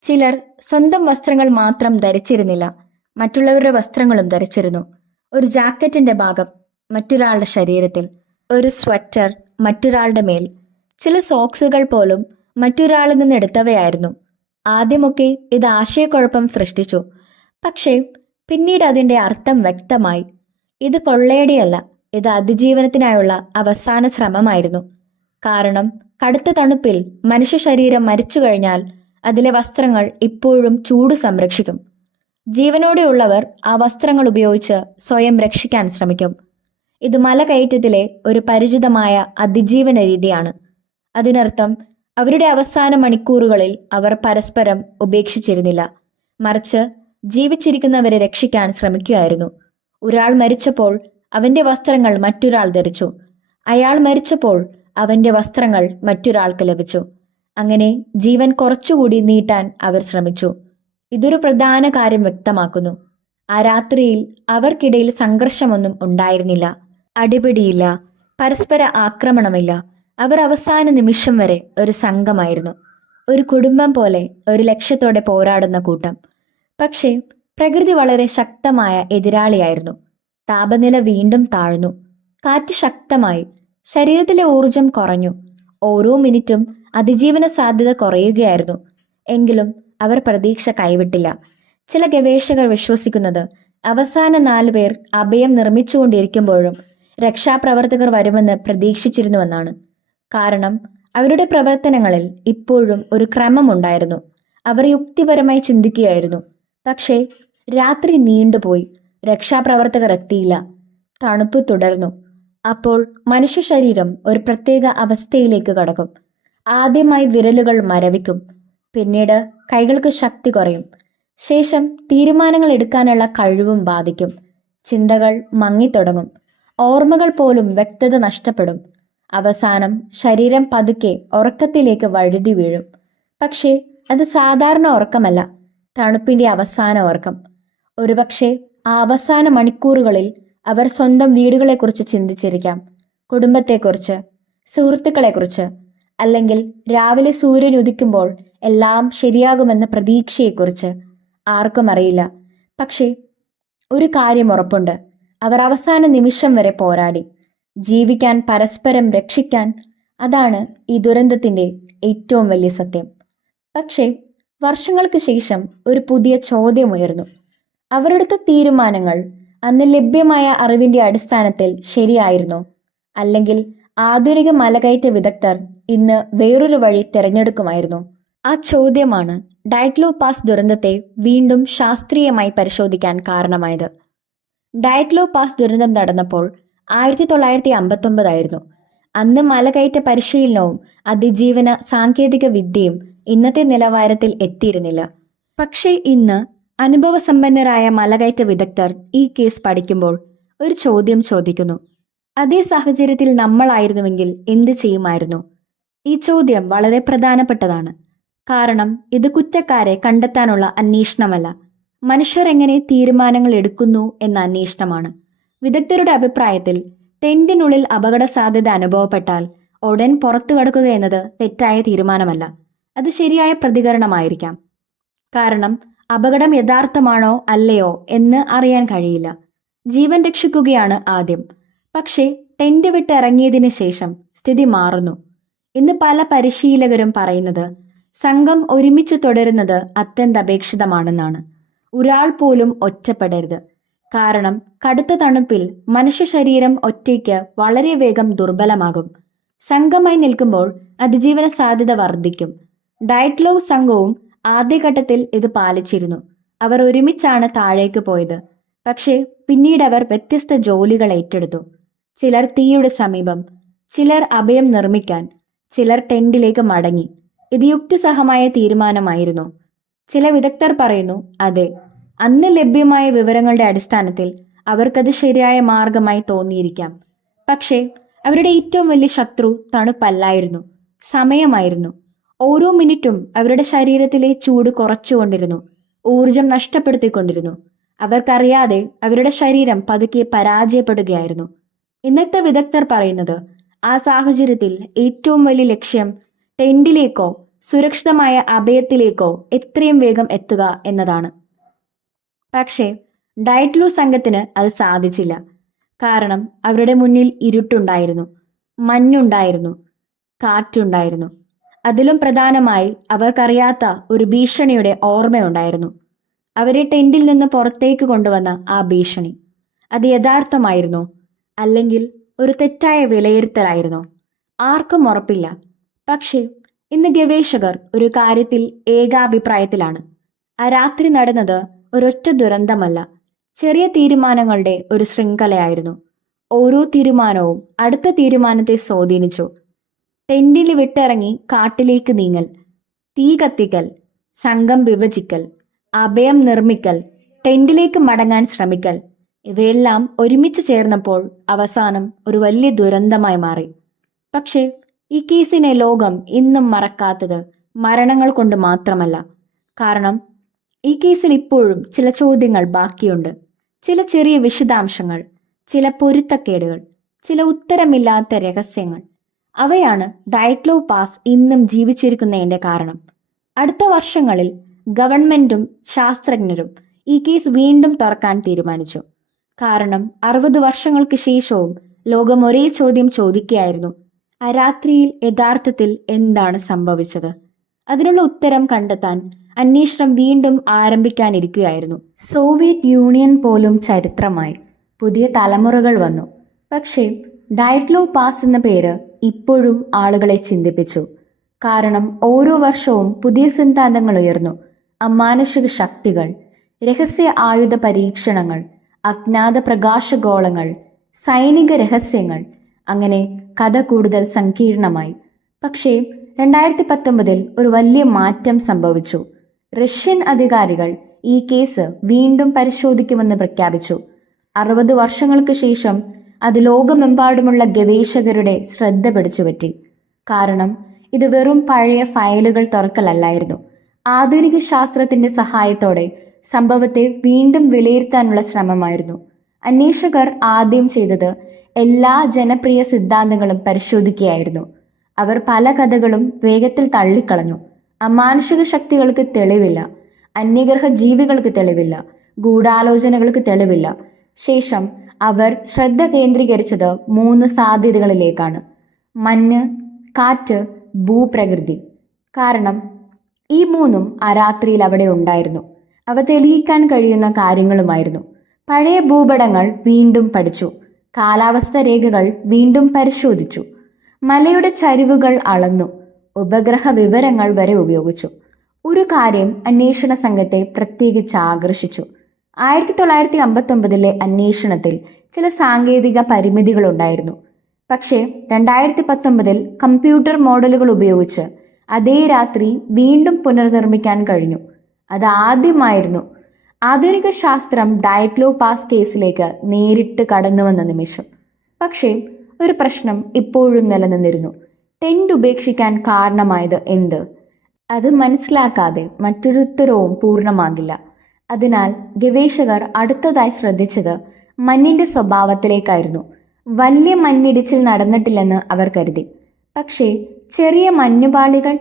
ചിലർ സ്വന്തം വസ്ത്രങ്ങൾ മാത്രം ധരിച്ചിരുന്നില്ല, മറ്റുള്ളവരുടെ വസ്ത്രങ്ങളും ധരിച്ചിരുന്നു. ഒരു ജാക്കറ്റിന്റെ ഭാഗം മറ്റൊരാളുടെ ശരീരത്തിൽ, ഒരു സ്വെറ്റർ മറ്റൊരാളുടെ മേൽ, ചില സോക്സുകൾ പോലും മറ്റൊരാളിൽ നിന്ന് എടുത്തവയായിരുന്നു. ആദ്യമൊക്കെ ഇത് ആശയക്കുഴപ്പം സൃഷ്ടിച്ചു, പക്ഷേ പിന്നീട് അതിന്റെ അർത്ഥം വ്യക്തമായി. ഇത് കൊള്ളയടിയല്ല, ഇത് അതിജീവനത്തിനായുള്ള അവസാന ശ്രമമായിരുന്നു. കാരണം കടുത്ത തണുപ്പിൽ മനുഷ്യ ശരീരം മരിച്ചു കഴിഞ്ഞാൽ അതിലെ വസ്ത്രങ്ങൾ ഇപ്പോഴും ചൂട് സംരക്ഷിക്കും. ജീവനോടെയുള്ളവർ ആ വസ്ത്രങ്ങൾ ഉപയോഗിച്ച് സ്വയം രക്ഷിക്കാൻ ശ്രമിക്കും. ഇത് മലകയറ്റത്തിലെ ഒരു പരിചിതമായ അതിജീവന രീതിയാണ്. അതിനർത്ഥം അവരുടെ അവസാന മണിക്കൂറുകളിൽ അവർ പരസ്പരം ഉപേക്ഷിച്ചിരുന്നില്ല, മറിച്ച് ജീവിച്ചിരിക്കുന്നവരെ രക്ഷിക്കാൻ ശ്രമിക്കുകയായിരുന്നു. ഒരാൾ മരിച്ചപ്പോൾ അവന്റെ വസ്ത്രങ്ങൾ മറ്റൊരാൾ ധരിച്ചു. അയാൾ മരിച്ചപ്പോൾ അവന്റെ വസ്ത്രങ്ങൾ മറ്റൊരാൾക്ക് ലഭിച്ചു. അങ്ങനെ ജീവൻ കുറച്ചുകൂടി നീട്ടാൻ അവർ ശ്രമിച്ചു. ഇതൊരു പ്രധാന കാര്യം വ്യക്തമാക്കുന്നു. ആ രാത്രിയിൽ അവർക്കിടയിൽ സംഘർഷമൊന്നും ഉണ്ടായിരുന്നില്ല, അടിപിടിയില്ല, പരസ്പര ആക്രമണമില്ല. അവർ അവസാന നിമിഷം വരെ ഒരു സംഘമായിരുന്നു, ഒരു കുടുംബം പോലെ, ഒരു ലക്ഷ്യത്തോടെ പോരാടുന്ന കൂട്ടം. പക്ഷേ പ്രകൃതി വളരെ ശക്തമായ എതിരാളിയായിരുന്നു. താപനില വീണ്ടും താഴ്ന്നു, കാറ്റ് ശക്തമായി, ശരീരത്തിലെ ഊർജം കുറഞ്ഞു. ഓരോ മിനിറ്റും അതിജീവന സാധ്യത കുറയുകയായിരുന്നു. എങ്കിലും അവർ പ്രതീക്ഷ കൈവിട്ടില്ല. ചില ഗവേഷകർ വിശ്വസിക്കുന്നത് അവസാന 4 പേർ അഭയം നിർമ്മിച്ചുകൊണ്ടിരിക്കുമ്പോഴും രക്ഷാപ്രവർത്തകർ വരുമെന്ന് പ്രതീക്ഷിച്ചിരുന്നുവെന്നാണ്. കാരണം അവരുടെ പ്രവർത്തനങ്ങളിൽ ഇപ്പോഴും ഒരു ക്രമമുണ്ടായിരുന്നു. അവർ യുക്തിപരമായി ചിന്തിക്കുകയായിരുന്നു. പക്ഷേ രാത്രി നീണ്ടുപോയി, രക്ഷാപ്രവർത്തകർ എത്തിയില്ല, തണുപ്പ് തുടർന്നു. അപ്പോൾ മനുഷ്യ ശരീരം ഒരു പ്രത്യേക അവസ്ഥയിലേക്ക് കടക്കും. ആദ്യമായി വിരലുകൾ മരവിക്കും, പിന്നീട് കൈകൾക്ക് ശക്തി കുറയും, ശേഷം തീരുമാനങ്ങൾ എടുക്കാനുള്ള കഴിവും ബാധിക്കും. ചിന്തകൾ മങ്ങിത്തുടങ്ങും, ഓർമ്മകൾ പോലും വ്യക്തത നഷ്ടപ്പെടും. അവസാനം ശരീരം പതുക്കെ ഉറക്കത്തിലേക്ക് വഴുതി വീഴും. പക്ഷേ അത് സാധാരണ ഉറക്കമല്ല, തണുപ്പിന്റെ അവസാന ഉറക്കം. ഒരുപക്ഷെ ആ അവസാന മണിക്കൂറുകളിൽ അവർ സ്വന്തം വീടുകളെക്കുറിച്ച് ചിന്തിച്ചിരിക്കാം, കുടുംബത്തെക്കുറിച്ച്, സുഹൃത്തുക്കളെക്കുറിച്ച്, അല്ലെങ്കിൽ രാവിലെ സൂര്യൻ ഉദിക്കുമ്പോൾ എല്ലാം ശരിയാകുമെന്ന പ്രതീക്ഷയെക്കുറിച്ച്. ആർക്കും അറിയില്ല. പക്ഷേ ഒരു കാര്യം ഉറപ്പുണ്ട്, അവർ അവസാന നിമിഷം വരെ പോരാടി, ജീവിക്കാൻ, പരസ്പരം രക്ഷിക്കാൻ. അതാണ് ഈ ദുരന്തത്തിന്റെ ഏറ്റവും വലിയ സത്യം. പക്ഷേ വർഷങ്ങൾക്ക് ശേഷം ഒരു പുതിയ ചോദ്യം ഉയർന്നു. അവരെടുത്ത തീരുമാനങ്ങൾ അന്ന് ലഭ്യമായ അറിവിന്റെ അടിസ്ഥാനത്തിൽ ശരിയായിരുന്നോ? അല്ലെങ്കിൽ ആധുനിക മലകയറ്റ വിദഗ്ധർ ഇന്ന് വേറൊരു വഴി തിരഞ്ഞെടുക്കുമായിരുന്നു? ആ ചോദ്യമാണ് ഡയറ്റ്ലോ പാസ് ദുരന്തത്തെ വീണ്ടും ശാസ്ത്രീയമായി പരിശോധിക്കാൻ കാരണമായത്. ഡയറ്റ്ലോ പാസ് ദുരന്തം നടന്നപ്പോൾ 1959 ആയിരുന്നു. അന്ന് മലകയറ്റ പരിശീലനവും അതിജീവന സാങ്കേതിക വിദ്യയും ഇന്നത്തെ നിലവാരത്തിൽ എത്തിയിരുന്നില്ല. പക്ഷേ ഇന്ന് അനുഭവസമ്പന്നരായ മലകയറ്റ വിദഗ്ധർ ഈ കേസ് പഠിക്കുമ്പോൾ ഒരു ചോദ്യം ചോദിക്കുന്നു: അതേ സാഹചര്യത്തിൽ നമ്മളായിരുന്നുവെങ്കിൽ എന്ത് ചെയ്യുമായിരുന്നു? ഈ ചോദ്യം വളരെ പ്രധാനപ്പെട്ടതാണ്. കാരണം ഇത് കുറ്റക്കാരെ കണ്ടെത്താനുള്ള അന്വേഷണമല്ല, മനുഷ്യർ എങ്ങനെ തീരുമാനങ്ങൾ എടുക്കുന്നു എന്ന അന്വേഷണമാണ്. വിദഗ്ധരുടെ അഭിപ്രായത്തിൽ ടെന്റിനുള്ളിൽ അപകട സാധ്യത അനുഭവപ്പെട്ടാൽ ഉടൻ പുറത്തു കടക്കുക എന്നത് തെറ്റായ തീരുമാനമല്ല, അത് ശരിയായ പ്രതികരണമായിരിക്കാം. കാരണം അപകടം യഥാർത്ഥമാണോ അല്ലയോ എന്ന് അറിയാൻ കഴിയില്ല. ജീവൻ രക്ഷിക്കുകയാണ് ആദ്യം. പക്ഷേ ടെന്റ് വിട്ട് ഇറങ്ങിയതിന് ശേഷം സ്ഥിതി മാറുന്നു. ഇന്ന് പല പരിശീലകരും പറയുന്നത് സംഘം ഒരുമിച്ച് തുടരുന്നത് അത്യന്താപേക്ഷിതമാണെന്നാണ്. ഒരാൾ പോലും ഒറ്റപ്പെടരുത്. കാരണം കടുത്ത തണുപ്പിൽ മനുഷ്യ ശരീരം ഒറ്റയ്ക്ക് വളരെ വേഗം ദുർബലമാകും. സംഘമായി നിൽക്കുമ്പോൾ അതിജീവന സാധ്യത വർദ്ധിക്കും. ഡയറ്റ്ലോ സംഘവും ആദ്യഘട്ടത്തിൽ ഇത് പാലിച്ചിരുന്നു. അവർ ഒരുമിച്ചാണ് താഴേക്ക് പോയത്. പക്ഷേ പിന്നീട് അവർ വ്യത്യസ്ത ജോലികൾ ഏറ്റെടുത്തു. ചിലർ തീയുടെ സമീപം, ചിലർ അഭയം നിർമ്മിക്കാൻ, ചിലർ ടെന്റിലേക്ക് മടങ്ങി. ഇത് യുക്തിസഹമായ തീരുമാനമായിരുന്നു. ചില വിദഗ്ധർ പറയുന്നു, അതെ, അന്ന് ലഭ്യമായ വിവരങ്ങളുടെ അടിസ്ഥാനത്തിൽ അവർക്കത് ശരിയായ മാർഗമായി തോന്നിയിരിക്കാം. പക്ഷേ അവരുടെ ഏറ്റവും വലിയ ശത്രു തണുപ്പല്ലായിരുന്നു, സമയമായിരുന്നു. ഓരോ മിനിറ്റും അവരുടെ ശരീരത്തിലെ ചൂട് കുറച്ചുകൊണ്ടിരുന്നു, ഊർജം നഷ്ടപ്പെടുത്തിക്കൊണ്ടിരുന്നു. അവർക്കറിയാതെ അവരുടെ ശരീരം പതുക്കെ പരാജയപ്പെടുകയായിരുന്നു. ഇന്നത്തെ വിദഗ്ധർ പറയുന്നത് ആ സാഹചര്യത്തിൽ ഏറ്റവും വലിയ ലക്ഷ്യം ടെന്റിലേക്കോ സുരക്ഷിതമായ അഭയത്തിലേക്കോ എത്രയും വേഗം എത്തുക എന്നതാണ്. പക്ഷേ ഡയറ്റ്ലോ സംഘത്തിന് അത് സാധിച്ചില്ല. കാരണം അവരുടെ മുന്നിൽ ഇരുട്ടുണ്ടായിരുന്നു, മഞ്ഞുണ്ടായിരുന്നു, കാറ്റുണ്ടായിരുന്നു. അതിലും പ്രധാനമായി അവർക്കറിയാത്ത ഒരു ഭീഷണിയുടെ ഓർമ്മയുണ്ടായിരുന്നു. അവരെ ടെന്റിൽ നിന്ന് പുറത്തേക്ക് കൊണ്ടുവന്ന ആ ഭീഷണി, അത് യഥാർത്ഥമായിരുന്നോ അല്ലെങ്കിൽ ഒരു തെറ്റായ വിലയിരുത്തലായിരുന്നോ? ആർക്കും ഉറപ്പില്ല. പക്ഷേ ഇന്ന് ഗവേഷകർ ഒരു കാര്യത്തിൽ ഏകാഭിപ്രായത്തിലാണ്. ആ രാത്രി നടന്നത് ഒരൊറ്റ ദുരന്തമല്ല, ചെറിയ തീരുമാനങ്ങളുടെ ഒരു ശൃംഖലയായിരുന്നു. ഓരോ തീരുമാനവും അടുത്ത തീരുമാനത്തെ സ്വാധീനിച്ചു. ടെന്റിൽ വിട്ടിറങ്ങി കാട്ടിലേക്ക് നീങ്ങൽ, തീ കത്തിക്കൽ, സംഘം വിഭജിക്കൽ, അഭയം നിർമ്മിക്കൽ, ടെന്റിലേക്ക് മടങ്ങാൻ ശ്രമിക്കൽ, ഇവയെല്ലാം ഒരുമിച്ച് ചേർന്നപ്പോൾ അവസാനം ഒരു വലിയ ദുരന്തമായി മാറി. പക്ഷേ ഈ കേസിനെ ലോകം ഇന്നും മറക്കാത്തത് മരണങ്ങൾ കൊണ്ട് മാത്രമല്ല. കാരണം ഈ കേസിൽ ഇപ്പോഴും ചില ചോദ്യങ്ങൾ ബാക്കിയുണ്ട്, ചില ചെറിയ വിശദാംശങ്ങൾ, ചില പൊരുത്തക്കേടുകൾ, ചില ഉത്തരമില്ലാത്ത രഹസ്യങ്ങൾ. അവയാണ് ഡയറ്റ്ലോ പാസ് ഇന്നും ജീവിച്ചിരിക്കുന്നതിൻ്റെ കാരണം. അടുത്ത വർഷങ്ങളിൽ ഗവൺമെന്റും ശാസ്ത്രജ്ഞരും ഈ കേസ് വീണ്ടും തുറക്കാൻ തീരുമാനിച്ചു. കാരണം 60 വർഷങ്ങൾക്ക് ശേഷവും ലോകം ഒരേ ചോദ്യം ചോദിക്കുകയായിരുന്നു: ആ രാത്രിയിൽ യഥാർത്ഥത്തിൽ എന്താണ് സംഭവിച്ചത്? അതിനുള്ള ഉത്തരം കണ്ടെത്താൻ അന്വേഷണം വീണ്ടും ആരംഭിക്കാനിരിക്കുകയായിരുന്നു. സോവിയറ്റ് യൂണിയൻ പോലും ചരിത്രമായി. പുതിയ തലമുറകൾ വന്നു. പക്ഷേ ഡയറ്റ്ലോ പാസ് എന്ന പേര് ഇപ്പോഴും ആളുകളെ ചിന്തിപ്പിച്ചു. കാരണം ഓരോ വർഷവും പുതിയ സിദ്ധാന്തങ്ങൾ ഉയർന്നു. അമാനുഷിക ശക്തികൾ, രഹസ്യ ആയുധ പരീക്ഷണങ്ങൾ, അജ്ഞാത പ്രകാശഗോളങ്ങൾ, സൈനിക രഹസ്യങ്ങൾ. അങ്ങനെ കഥ കൂടുതൽ സങ്കീർണമായി. പക്ഷേ 2019 ഒരു വലിയ മാറ്റം സംഭവിച്ചു. റഷ്യൻ അധികാരികൾ ഈ കേസ് വീണ്ടും പരിശോധിക്കുമെന്ന് പ്രഖ്യാപിച്ചു. 60 വർഷങ്ങൾക്ക് ശേഷം അത് ലോകമെമ്പാടുമുള്ള ഗവേഷകരുടെ ശ്രദ്ധ പിടിച്ചുപറ്റി. കാരണം ഇത് വെറും പഴയ ഫയലുകൾ തുറക്കലല്ലായിരുന്നു. ആധുനിക ശാസ്ത്രത്തിന്റെ സഹായത്തോടെ സംഭവത്തെ വീണ്ടും വിലയിരുത്താനുള്ള ശ്രമമായിരുന്നു. അന്വേഷകർ ആദ്യം ചെയ്തത് എല്ലാ ജനപ്രിയ സിദ്ധാന്തങ്ങളും പരിശോധിക്കുകയായിരുന്നു. അവർ പല കഥകളും വേഗത്തിൽ തള്ളിക്കളഞ്ഞു. അമാനുഷിക ശക്തികൾക്ക് തെളിവില്ല, അന്യഗ്രഹ ജീവികൾക്ക് തെളിവില്ല, ഗൂഢാലോചനകൾക്ക് തെളിവില്ല. ശേഷം അവർ ശ്രദ്ധ കേന്ദ്രീകരിച്ചത് 3 സാധ്യതകളിലേക്കാണ്: മഞ്ഞ്, കാറ്റ്, ഭൂപ്രകൃതി. കാരണം ഈ 3ഉം ആ രാത്രിയിൽ അവിടെ ഉണ്ടായിരുന്നു. അവ തെളിയിക്കാൻ കഴിയുന്ന കാര്യങ്ങളുമായിരുന്നു. പഴയ ഭൂപടങ്ങൾ വീണ്ടും പഠിച്ചു. കാലാവസ്ഥ രേഖകൾ വീണ്ടും പരിശോധിച്ചു. മലയുടെ ചരിവുകൾ അളന്നു. ഉപഗ്രഹ വിവരങ്ങൾ വരെ ഉപയോഗിച്ചു. ഒരു കാര്യം അന്വേഷണ സംഘത്തെ പ്രത്യേകിച്ച് ആകർഷിച്ചു. 1959 അന്വേഷണത്തിൽ ചില സാങ്കേതിക പരിമിതികളുണ്ടായിരുന്നു. പക്ഷേ 2019 കമ്പ്യൂട്ടർ മോഡലുകൾ ഉപയോഗിച്ച് അതേ രാത്രി വീണ്ടും പുനർനിർമ്മിക്കാൻ കഴിഞ്ഞു. അത് ആദ്യമായിരുന്നു. ആധുനിക ശാസ്ത്രം ഡയറ്റ്ലോ പാസ് കേസിലേക്ക് നേരിട്ട് കടന്നുവന്ന നിമിഷം. പക്ഷേ ഒരു പ്രശ്നം ഇപ്പോഴും നിലനിന്നിരുന്നു. ടെന്റ് ഉപേക്ഷിക്കാൻ കാരണമായത് എന്ത്? അത് മനസ്സിലാക്കാതെ മറ്റൊരു ഉത്തരവും പൂർണ്ണമാകില്ല. അതിനാൽ ഗവേഷകർ അടുത്തതായി ശ്രദ്ധിച്ചത് മഞ്ഞിന്റെ സ്വഭാവത്തിലേക്കായിരുന്നു. വലിയ മഞ്ഞിടിച്ചിൽ നടന്നിട്ടില്ലെന്ന് അവർ കരുതി. പക്ഷേ ചെറിയ മഞ്ഞുപാളികൾ,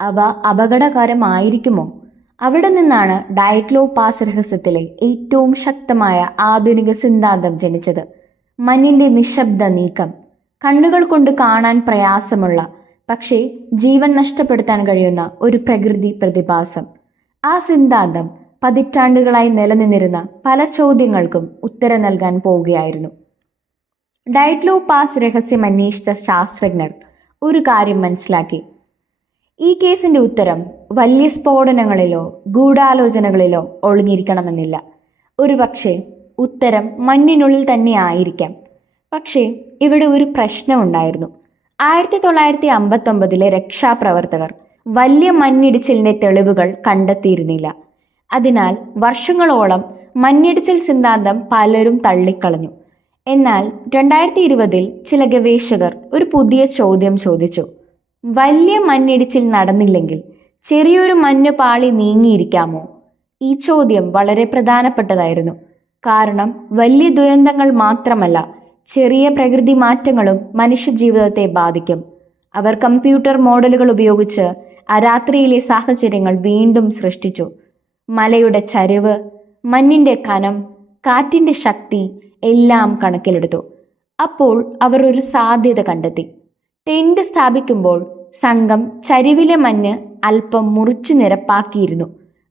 അവ അപകടകരമായിരിക്കുമോ? അവിടെ നിന്നാണ് ഡയറ്റ്ലോ പാസ് രഹസ്യത്തിലെ ഏറ്റവും ശക്തമായ ആധുനിക സിദ്ധാന്തം ജനിച്ചത്: മഞ്ഞിന്റെ നിശബ്ദ നീക്കം. കണ്ണുകൾ കൊണ്ട് കാണാൻ പ്രയാസമുള്ള, പക്ഷേ ജീവൻ നഷ്ടപ്പെടുത്താൻ കഴിയുന്ന ഒരു പ്രകൃതി പ്രതിഭാസം. ആ സിദ്ധാന്തം പതിറ്റാണ്ടുകളായി നിലനിന്നിരുന്ന പല ചോദ്യങ്ങൾക്കും ഉത്തരം നൽകാൻ പോവുകയായിരുന്നു. ഡയറ്റ്ലോ പാസ് രഹസ്യം അന്വേഷിച്ച ശാസ്ത്രജ്ഞർ ഒരു കാര്യം മനസ്സിലാക്കി: ഈ കേസിന്റെ ഉത്തരം വലിയ സ്ഫോടനങ്ങളിലോ ഗൂഢാലോചനകളിലോ ഒളിഞ്ഞിരിക്കണമെന്നില്ല. ഒരുപക്ഷെ ഉത്തരം മഞ്ഞിനുള്ളിൽ തന്നെ ആയിരിക്കാം. പക്ഷേ ഇവിടെ ഒരു പ്രശ്നമുണ്ടായിരുന്നു. 1959 രക്ഷാപ്രവർത്തകർ വലിയ മഞ്ഞിടിച്ചിലിന്റെ തെളിവുകൾ കണ്ടെത്തിയിരുന്നില്ല. അതിനാൽ വർഷങ്ങളോളം മഞ്ഞിടിച്ചിൽ സിദ്ധാന്തം പലരും തള്ളിക്കളഞ്ഞു. എന്നാൽ 2020 ചില ഗവേഷകർ ഒരു പുതിയ ചോദ്യം ചോദിച്ചു: വലിയ മഞ്ഞിടിച്ചിൽ നടന്നില്ലെങ്കിൽ ചെറിയൊരു മഞ്ഞുപാളി നീങ്ങിയിരിക്കാമോ? ഈ ചോദ്യം വളരെ പ്രധാനപ്പെട്ടതായിരുന്നു. കാരണം വലിയ ദുരന്തങ്ങൾ മാത്രമല്ല, ചെറിയ പ്രകൃതി മാറ്റങ്ങളും മനുഷ്യജീവിതത്തെ ബാധിക്കും. അവർ കമ്പ്യൂട്ടർ മോഡലുകൾ ഉപയോഗിച്ച് ആ രാത്രിയിലെ സാഹചര്യങ്ങൾ വീണ്ടും സൃഷ്ടിച്ചു. മലയുടെ ചരിവ്, മഞ്ഞിന്റെ കനം, കാറ്റിന്റെ ശക്തി എല്ലാം കണക്കിലെടുത്തു. അപ്പോൾ അവർ ഒരു സാധ്യത കണ്ടെത്തി. ടെന്റ് സ്ഥാപിക്കുമ്പോൾ സംഘം ചരിവിലെ മഞ്ഞ് അല്പം മുറിച്ചു നിരപ്പാക്കിയിരുന്നു.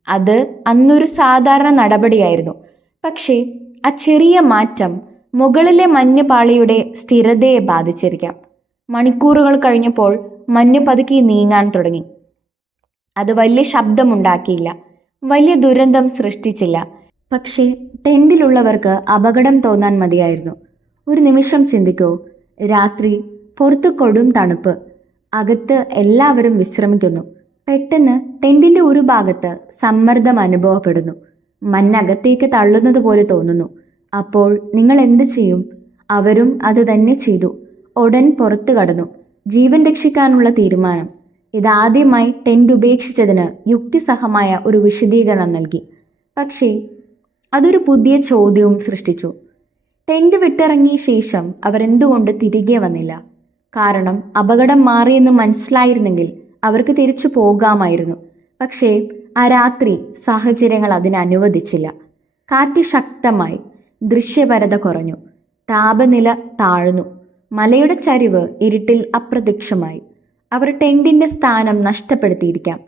അത് അന്നൊരു സാധാരണ നടപടിയായിരുന്നു. പക്ഷേ ആ ചെറിയ മാറ്റം മുകളിലെ മഞ്ഞുപാളിയുടെ സ്ഥിരതയെ ബാധിച്ചിരിക്കാം. മണിക്കൂറുകൾ കഴിഞ്ഞപ്പോൾ മഞ്ഞ് പതുക്കി നീങ്ങാൻ തുടങ്ങി. അത് വലിയ ശബ്ദമുണ്ടാക്കിയില്ല, വലിയ ദുരന്തം സൃഷ്ടിച്ചില്ല. പക്ഷേ ടെന്റിലുള്ളവർക്ക് അപകടം തോന്നാൻ മതിയായിരുന്നു. ഒരു നിമിഷം ചിന്തിക്കൂ. രാത്രി, പുറത്ത് കൊടും തണുപ്പ്, അകത്ത് എല്ലാവരും വിശ്രമിക്കുന്നു. പെട്ടെന്ന് ടെന്റിന്റെ ഒരു ഭാഗത്ത് സമ്മർദ്ദം അനുഭവപ്പെടുന്നു. മഞ്ഞകത്തേക്ക് തള്ളുന്നത് പോലെ തോന്നുന്നു. അപ്പോൾ നിങ്ങൾ എന്ത് ചെയ്യും? അവരും അത് തന്നെ ചെയ്തു. ഉടൻ പുറത്തു കടന്നു. ജീവൻ രക്ഷിക്കാനുള്ള തീരുമാനം. ഇതാദ്യമായി ടെന്റ് ഉപേക്ഷിച്ചതിന് യുക്തിസഹമായ ഒരു വിശദീകരണം നൽകി. പക്ഷേ അതൊരു പുതിയ ചോദ്യവും സൃഷ്ടിച്ചു. ടെന്റ് വിട്ടിറങ്ങിയ ശേഷം അവരെന്തുകൊണ്ട് തിരികെ വന്നില്ല? കാരണം അപകടം മാറിയെന്ന് മനസ്സിലായിരുന്നെങ്കിൽ അവർക്ക് തിരിച്ചു പോകാമായിരുന്നു. പക്ഷേ ആ രാത്രി സാഹചര്യങ്ങൾ അതിനെ അനുവദിച്ചില്ല. കാറ്റ് ശക്തമായി, ദൃശ്യപരത കുറഞ്ഞു, താപനില താഴ്ന്നു, മലയുടെ ചരിവ് ഇരുട്ടിൽ അപ്രത്യക്ഷമായി. അവർ ടെന്റിന്റെ സ്ഥാനം നഷ്ടപ്പെടുത്തിയിരിക്കാം.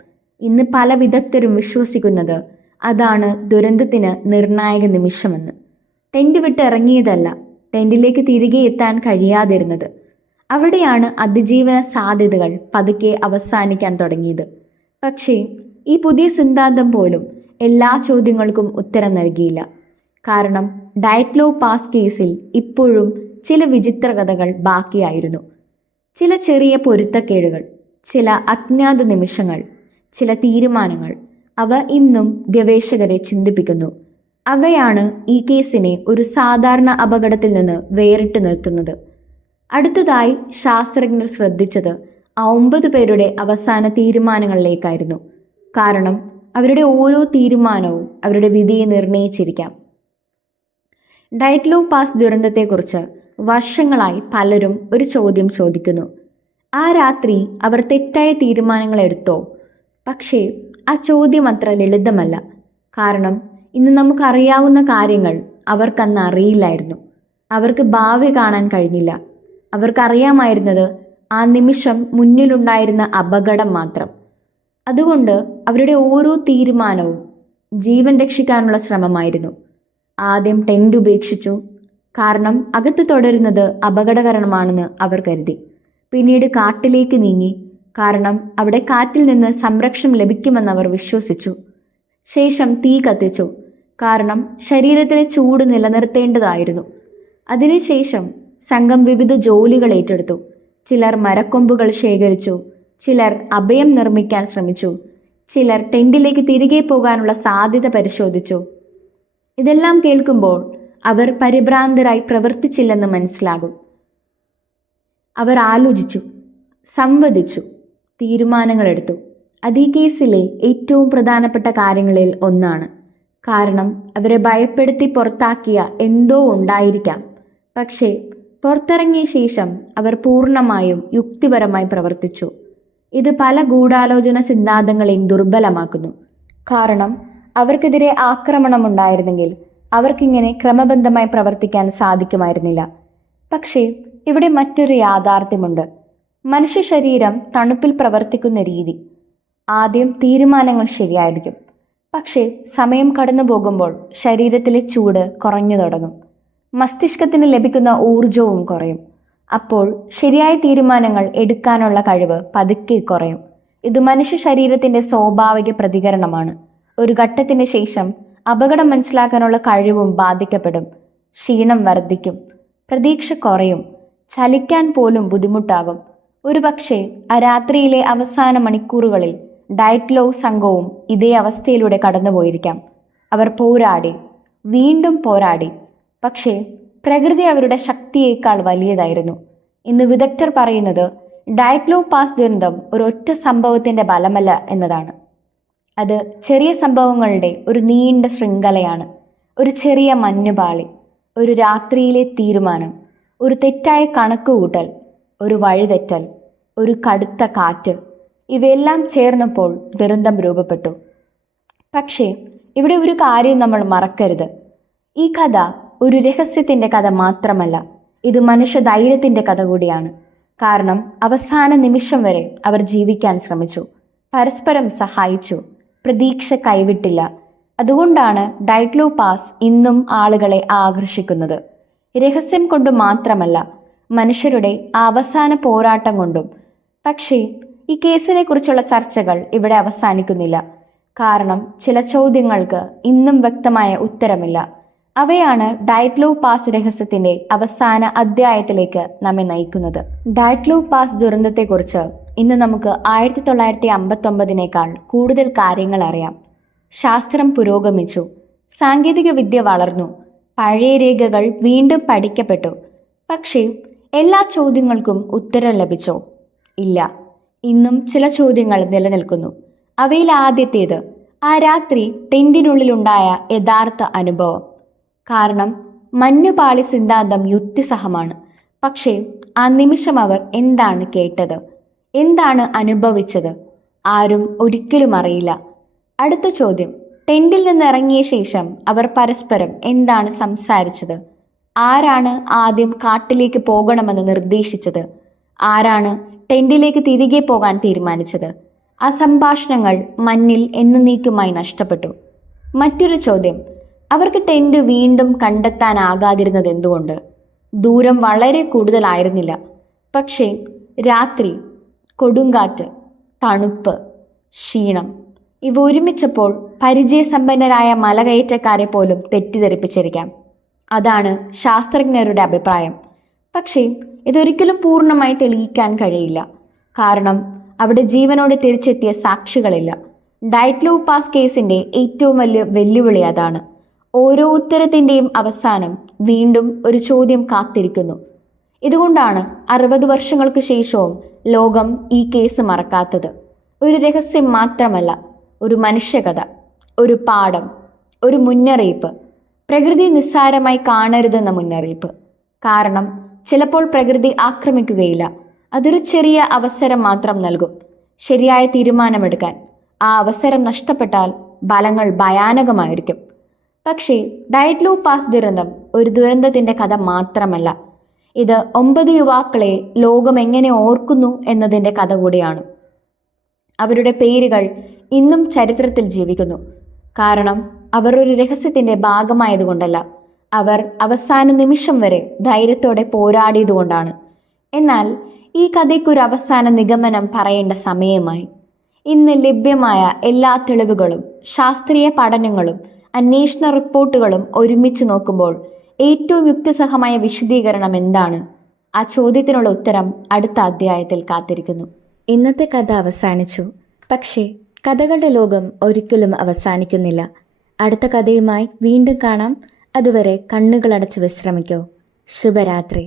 ഇന്ന് പല വിദഗ്ധരും വിശ്വസിക്കുന്നത് അതാണ് ദുരന്തത്തിന് നിർണായക നിമിഷമെന്ന്. ടെന്റ് വിട്ട് ഇറങ്ങിയതല്ല, ടെന്റിലേക്ക് തിരികെ എത്താൻ കഴിയാതിരുന്നത്. അവിടെയാണ് അതിജീവന സാധ്യതകൾ പതുക്കെ അവസാനിക്കാൻ തുടങ്ങിയത്. പക്ഷേ ഈ പുതിയ സിദ്ധാന്തം പോലും എല്ലാ ചോദ്യങ്ങൾക്കും ഉത്തരം നൽകിയില്ല. കാരണം ഡയറ്റ്ലോ പാസ് കേസിൽ ഇപ്പോഴും ചില വിചിത്ര കഥകൾ ബാക്കിയായിരുന്നു. ചില ചെറിയ പൊരുത്തക്കേടുകൾ, ചില അജ്ഞാത നിമിഷങ്ങൾ, ചില തീരുമാനങ്ങൾ. അവ ഇന്നും ഗവേഷകരെ ചിന്തിപ്പിക്കുന്നു. അവയാണ് ഈ കേസിനെ ഒരു സാധാരണ അപകടത്തിൽ നിന്ന് വേറിട്ട് നിർത്തുന്നത്. അടുത്തതായി ശാസ്ത്രജ്ഞർ ശ്രദ്ധിച്ചത് ആ 9 പേരുടെ അവസാന തീരുമാനങ്ങളിലേക്കായിരുന്നു. കാരണം അവരുടെ ഓരോ തീരുമാനവും അവരുടെ വിധിയെ നിർണയിച്ചിരിക്കാം. ഡയറ്റ്ലോ പാസ് ദുരന്തത്തെക്കുറിച്ച് വർഷങ്ങളായി പലരും ഒരു ചോദ്യം ചോദിക്കുന്നു. ആ രാത്രി അവർ തെറ്റായ തീരുമാനങ്ങൾ എടുത്തോ? പക്ഷേ ആ ചോദ്യം അത്ര ലളിതമല്ല. കാരണം ഇന്ന് നമുക്കറിയാവുന്ന കാര്യങ്ങൾ അവർക്കന്ന് അറിയില്ലായിരുന്നു. അവർക്ക് ഭാവി കാണാൻ കഴിഞ്ഞില്ല. അവർക്കറിയാമായിരുന്നത് ആ നിമിഷം മുന്നിലുണ്ടായിരുന്ന അപകടം മാത്രം. അതുകൊണ്ട് അവരുടെ ഓരോ തീരുമാനവും ജീവൻ രക്ഷിക്കാനുള്ള ശ്രമമായിരുന്നു. ആദ്യം ടെന്റ് ഉപേക്ഷിച്ചു, കാരണം അകത്ത് തുടരുന്നത് അപകടകരമാണെന്ന് അവർ കരുതി. പിന്നീട് കാട്ടിലേക്ക് നീങ്ങി, കാരണം അവിടെ കാറ്റിൽ നിന്ന് സംരക്ഷണം ലഭിക്കുമെന്ന് അവർ വിശ്വസിച്ചു. ശേഷം തീ കത്തിച്ചു, കാരണം ശരീരത്തിലെ ചൂട് നിലനിർത്തേണ്ടതായിരുന്നു. അതിനുശേഷം സംഘം വിവിധ ജോലികൾ ഏറ്റെടുത്തു. ചിലർ മരക്കൊമ്പുകൾ ശേഖരിച്ചു, ചിലർ അഭയം നിർമ്മിക്കാൻ ശ്രമിച്ചു, ചിലർ ടെന്റിലേക്ക് തിരികെ പോകാനുള്ള സാധ്യത പരിശോധിച്ചു. ഇതെല്ലാം കേൾക്കുമ്പോൾ അവർ പരിഭ്രാന്തരായി പ്രവർത്തിച്ചില്ലെന്ന് മനസ്സിലാകും. അവർ ആലോചിച്ചു, സംവദിച്ചു, തീരുമാനങ്ങളെടുത്തു. അത് ഈ കേസിലെ ഏറ്റവും പ്രധാനപ്പെട്ട കാര്യങ്ങളിൽ ഒന്നാണ്. കാരണം അവരെ ഭയപ്പെടുത്തി പുറത്താക്കിയ എന്തോ ഉണ്ടായിരിക്കാം. പക്ഷേ പുറത്തിറങ്ങിയ ശേഷം അവർ പൂർണ്ണമായും യുക്തിപരമായി പ്രവർത്തിച്ചു. ഇത് പല ഗൂഢാലോചന സിദ്ധാന്തങ്ങളെയും ദുർബലമാക്കുന്നു. കാരണം അവർക്കെതിരെ ആക്രമണമുണ്ടായിരുന്നെങ്കിൽ അവർക്കിങ്ങനെ ക്രമബദ്ധമായി പ്രവർത്തിക്കാൻ സാധിക്കുമായിരുന്നില്ല. പക്ഷേ ഇവിടെ മറ്റൊരു യാഥാർത്ഥ്യമുണ്ട്. മനുഷ്യ ശരീരം തണുപ്പിൽ പ്രവർത്തിക്കുന്ന രീതി. ആദ്യം തീരുമാനങ്ങൾ ശരിയായിരിക്കും, പക്ഷേ സമയം കടന്നു പോകുമ്പോൾ ശരീരത്തിലെ ചൂട് കുറഞ്ഞു തുടങ്ങും. മസ്തിഷ്കത്തിന് ലഭിക്കുന്ന ഊർജവും കുറയും. അപ്പോൾ ശരിയായ തീരുമാനങ്ങൾ എടുക്കാനുള്ള കഴിവ് പതുക്കെ കുറയും. ഇത് മനുഷ്യ ശരീരത്തിന്റെ സ്വാഭാവിക പ്രതികരണമാണ്. ഒരു ഘട്ടത്തിന് ശേഷം അപകടം മനസ്സിലാക്കാനുള്ള കഴിവും ബാധിക്കപ്പെടും. ക്ഷീണം വർദ്ധിക്കും, പ്രതീക്ഷ കുറയും, ചലിക്കാൻ പോലും ബുദ്ധിമുട്ടാകും. ഒരുപക്ഷെ ആ രാത്രിയിലെ അവസാന മണിക്കൂറുകളിൽ ഡയറ്റ്ലോ സംഘവും ഇതേ അവസ്ഥയിലൂടെ കടന്നുപോയിരിക്കാം. അവർ പോരാടി, വീണ്ടും പോരാടി. പക്ഷേ പ്രകൃതി അവരുടെ ശക്തിയേക്കാൾ വലിയതായിരുന്നു. ഇന്ന് വിദഗ്ധർ പറയുന്നത് ഡയറ്റ്ലോ പാസ് ദുരന്തം ഒരൊറ്റ സംഭവത്തിന്റെ ഫലമല്ല എന്നതാണ്. അത് ചെറിയ സംഭവങ്ങളുടെ ഒരു നീണ്ട ശൃംഖലയാണ്. ഒരു ചെറിയ മഞ്ഞുപാളി, ഒരു രാത്രിയിലെ തീരുമാനം, ഒരു തെറ്റായ കണക്കുകൂട്ടൽ, ഒരു വഴിതെറ്റൽ, ഒരു കടുത്ത കാറ്റ്. ഇവയെല്ലാം ചേർന്നപ്പോൾ ദുരന്തം രൂപപ്പെട്ടു. പക്ഷേ ഇവിടെ ഒരു കാര്യം നമ്മൾ മറക്കരുത്. ഈ കഥ ഒരു രഹസ്യത്തിന്റെ കഥ മാത്രമല്ല, ഇത് മനുഷ്യ ധൈര്യത്തിന്റെ കഥ കൂടിയാണ്. കാരണം അവസാന നിമിഷം വരെ അവർ ജീവിക്കാൻ ശ്രമിച്ചു, പരസ്പരം സഹായിച്ചു, പ്രതീക്ഷ കൈവിട്ടില്ല. അതുകൊണ്ടാണ് ഡയറ്റ്ലോ പാസ് ഇന്നും ആളുകളെ ആകർഷിക്കുന്നത്. രഹസ്യം കൊണ്ട് മാത്രമല്ല, മനുഷ്യരുടെ ആ അവസാന പോരാട്ടം കൊണ്ടും. പക്ഷേ ഈ കേസിനെ കുറിച്ചുള്ള ചർച്ചകൾ ഇവിടെ അവസാനിക്കുന്നില്ല. കാരണം ചില ചോദ്യങ്ങൾക്ക് ഇന്നും വ്യക്തമായ ഉത്തരമില്ല. അവയാണ് ഡയറ്റ്ലോവ് പാസ് രഹസ്യത്തിന്റെ അവസാന അധ്യായത്തിലേക്ക് നമ്മെ നയിക്കുന്നത്. ഡയറ്റ്ലോവ് പാസ് ദുരന്തത്തെക്കുറിച്ച് ഇന്ന് നമുക്ക് 1959 കൂടുതൽ കാര്യങ്ങൾ അറിയാം. ശാസ്ത്രം പുരോഗമിച്ചു, സാങ്കേതിക വിദ്യ വളർന്നു, പഴയ രേഖകൾ വീണ്ടും പഠിക്കപ്പെട്ടു. പക്ഷേ എല്ലാ ചോദ്യങ്ങൾക്കും ഉത്തരം ലഭിച്ചോ? ഇല്ല. ഇന്നും ചില ചോദ്യങ്ങൾ നിലനിൽക്കുന്നു. അവയിൽ ആദ്യത്തേത് ആ രാത്രി ടെന്റിനുള്ളിലുണ്ടായ യഥാർത്ഥ അനുഭവം. കാരണം മഞ്ഞുപാളി സിദ്ധാന്തം യുക്തിസഹമാണ്. പക്ഷേ ആ നിമിഷം അവർ എന്താണ് കേട്ടത്, എന്താണ് അനുഭവിച്ചത്? ആരും ഒരിക്കലും അറിയില്ല. അടുത്ത ചോദ്യം, ടെന്റിൽ നിന്ന് ഇറങ്ങിയ ശേഷം അവർ പരസ്പരം എന്താണ് സംസാരിച്ചത്? ആരാണ് ആദ്യം കാട്ടിലേക്ക് പോകണമെന്ന് നിർദ്ദേശിച്ചത്? ആരാണ് ടെന്റിലേക്ക് തിരികെ പോകാൻ തീരുമാനിച്ചത്? ആ സംഭാഷണങ്ങൾ മഞ്ഞിൽ എന്നേക്കുമായി നഷ്ടപ്പെട്ടു. മറ്റൊരു ചോദ്യം, അവർക്ക് ടെന്റ് വീണ്ടും കണ്ടെത്താനാകാതിരുന്നത് എന്തുകൊണ്ട്? ദൂരം വളരെ കൂടുതലായിരുന്നില്ല. പക്ഷേ രാത്രി, കൊടുങ്കാറ്റ്, തണുപ്പ്, ക്ഷീണം ഇവ ഒരുമിച്ചപ്പോൾ പരിചയസമ്പന്നരായ മലകയറ്റക്കാരെ പോലും തെറ്റിദ്ധരിപ്പിച്ചിരിക്കാം. അതാണ് ശാസ്ത്രജ്ഞരുടെ അഭിപ്രായം. പക്ഷേ ഇതൊരിക്കലും പൂർണ്ണമായി തെളിയിക്കാൻ കഴിയില്ല. കാരണം അവിടെ ജീവനോടെ തിരിച്ചെത്തിയ സാക്ഷികളില്ല. ഡയറ്റ്ലോവ് പാസ് കേസിന്റെ ഏറ്റവും വലിയ വെല്ലുവിളി അതാണ്. ഓരോ ഉത്തരത്തിന്റെയും അവസാനം വീണ്ടും ഒരു ചോദ്യം കാത്തിരിക്കുന്നു. ഇതുകൊണ്ടാണ് 60 വർഷങ്ങൾക്ക് ശേഷവും ലോകം ഈ കേസ് മറക്കാത്തത്. ഒരു രഹസ്യം മാത്രമല്ല, ഒരു മനുഷ്യകഥ, ഒരു പാഠം, ഒരു മുന്നറിയിപ്പ്. പ്രകൃതി നിസ്സാരമായി കാണരുതെന്ന മുന്നറിയിപ്പ്. കാരണം ചിലപ്പോൾ പ്രകൃതി ആക്രമിക്കുകയില്ല, അതൊരു ചെറിയ അവസരം മാത്രം നൽകും ശരിയായ തീരുമാനമെടുക്കാൻ. ആ അവസരം നഷ്ടപ്പെട്ടാൽ ഫലങ്ങൾ ഭയാനകമായിരിക്കും. പക്ഷേ ഡയറ്റ്ലോവ് പാസ് ദുരന്തം ഒരു ദുരന്തത്തിന്റെ കഥ മാത്രമല്ല. ഇത് 9 യുവാക്കളെ ലോകം എങ്ങനെ ഓർക്കുന്നു എന്നതിൻ്റെ കഥ കൂടിയാണ്. അവരുടെ പേരുകൾ ഇന്നും ചരിത്രത്തിൽ ജീവിക്കുന്നു. കാരണം അവർ ഒരു രഹസ്യത്തിന്റെ ഭാഗമായതുകൊണ്ടല്ല, അവർ അവസാന നിമിഷം വരെ ധൈര്യത്തോടെ പോരാടിയതുകൊണ്ടാണ്. എന്നാൽ ഈ കഥയ്ക്കൊരു അവസാന നിഗമനം പറയേണ്ട സമയമായി. ഇന്ന് ലഭ്യമായ എല്ലാ തെളിവുകളും ശാസ്ത്രീയ പഠനങ്ങളും അന്വേഷണ റിപ്പോർട്ടുകളും ഒരുമിച്ച് നോക്കുമ്പോൾ ഏറ്റവും യുക്തിസഹമായ വിശദീകരണം എന്താണ്? ആ ചോദ്യത്തിനുള്ള ഉത്തരം അടുത്ത അധ്യായത്തിൽ കാത്തിരിക്കുന്നു. ഇന്നത്തെ കഥ അവസാനിച്ചു. പക്ഷേ കഥകളുടെ ലോകം ഒരിക്കലും അവസാനിക്കുന്നില്ല. അടുത്ത കഥയുമായി വീണ്ടും കാണാം. അതുവരെ കണ്ണുകളടച്ച് വിശ്രമിക്കൂ. ശുഭരാത്രി.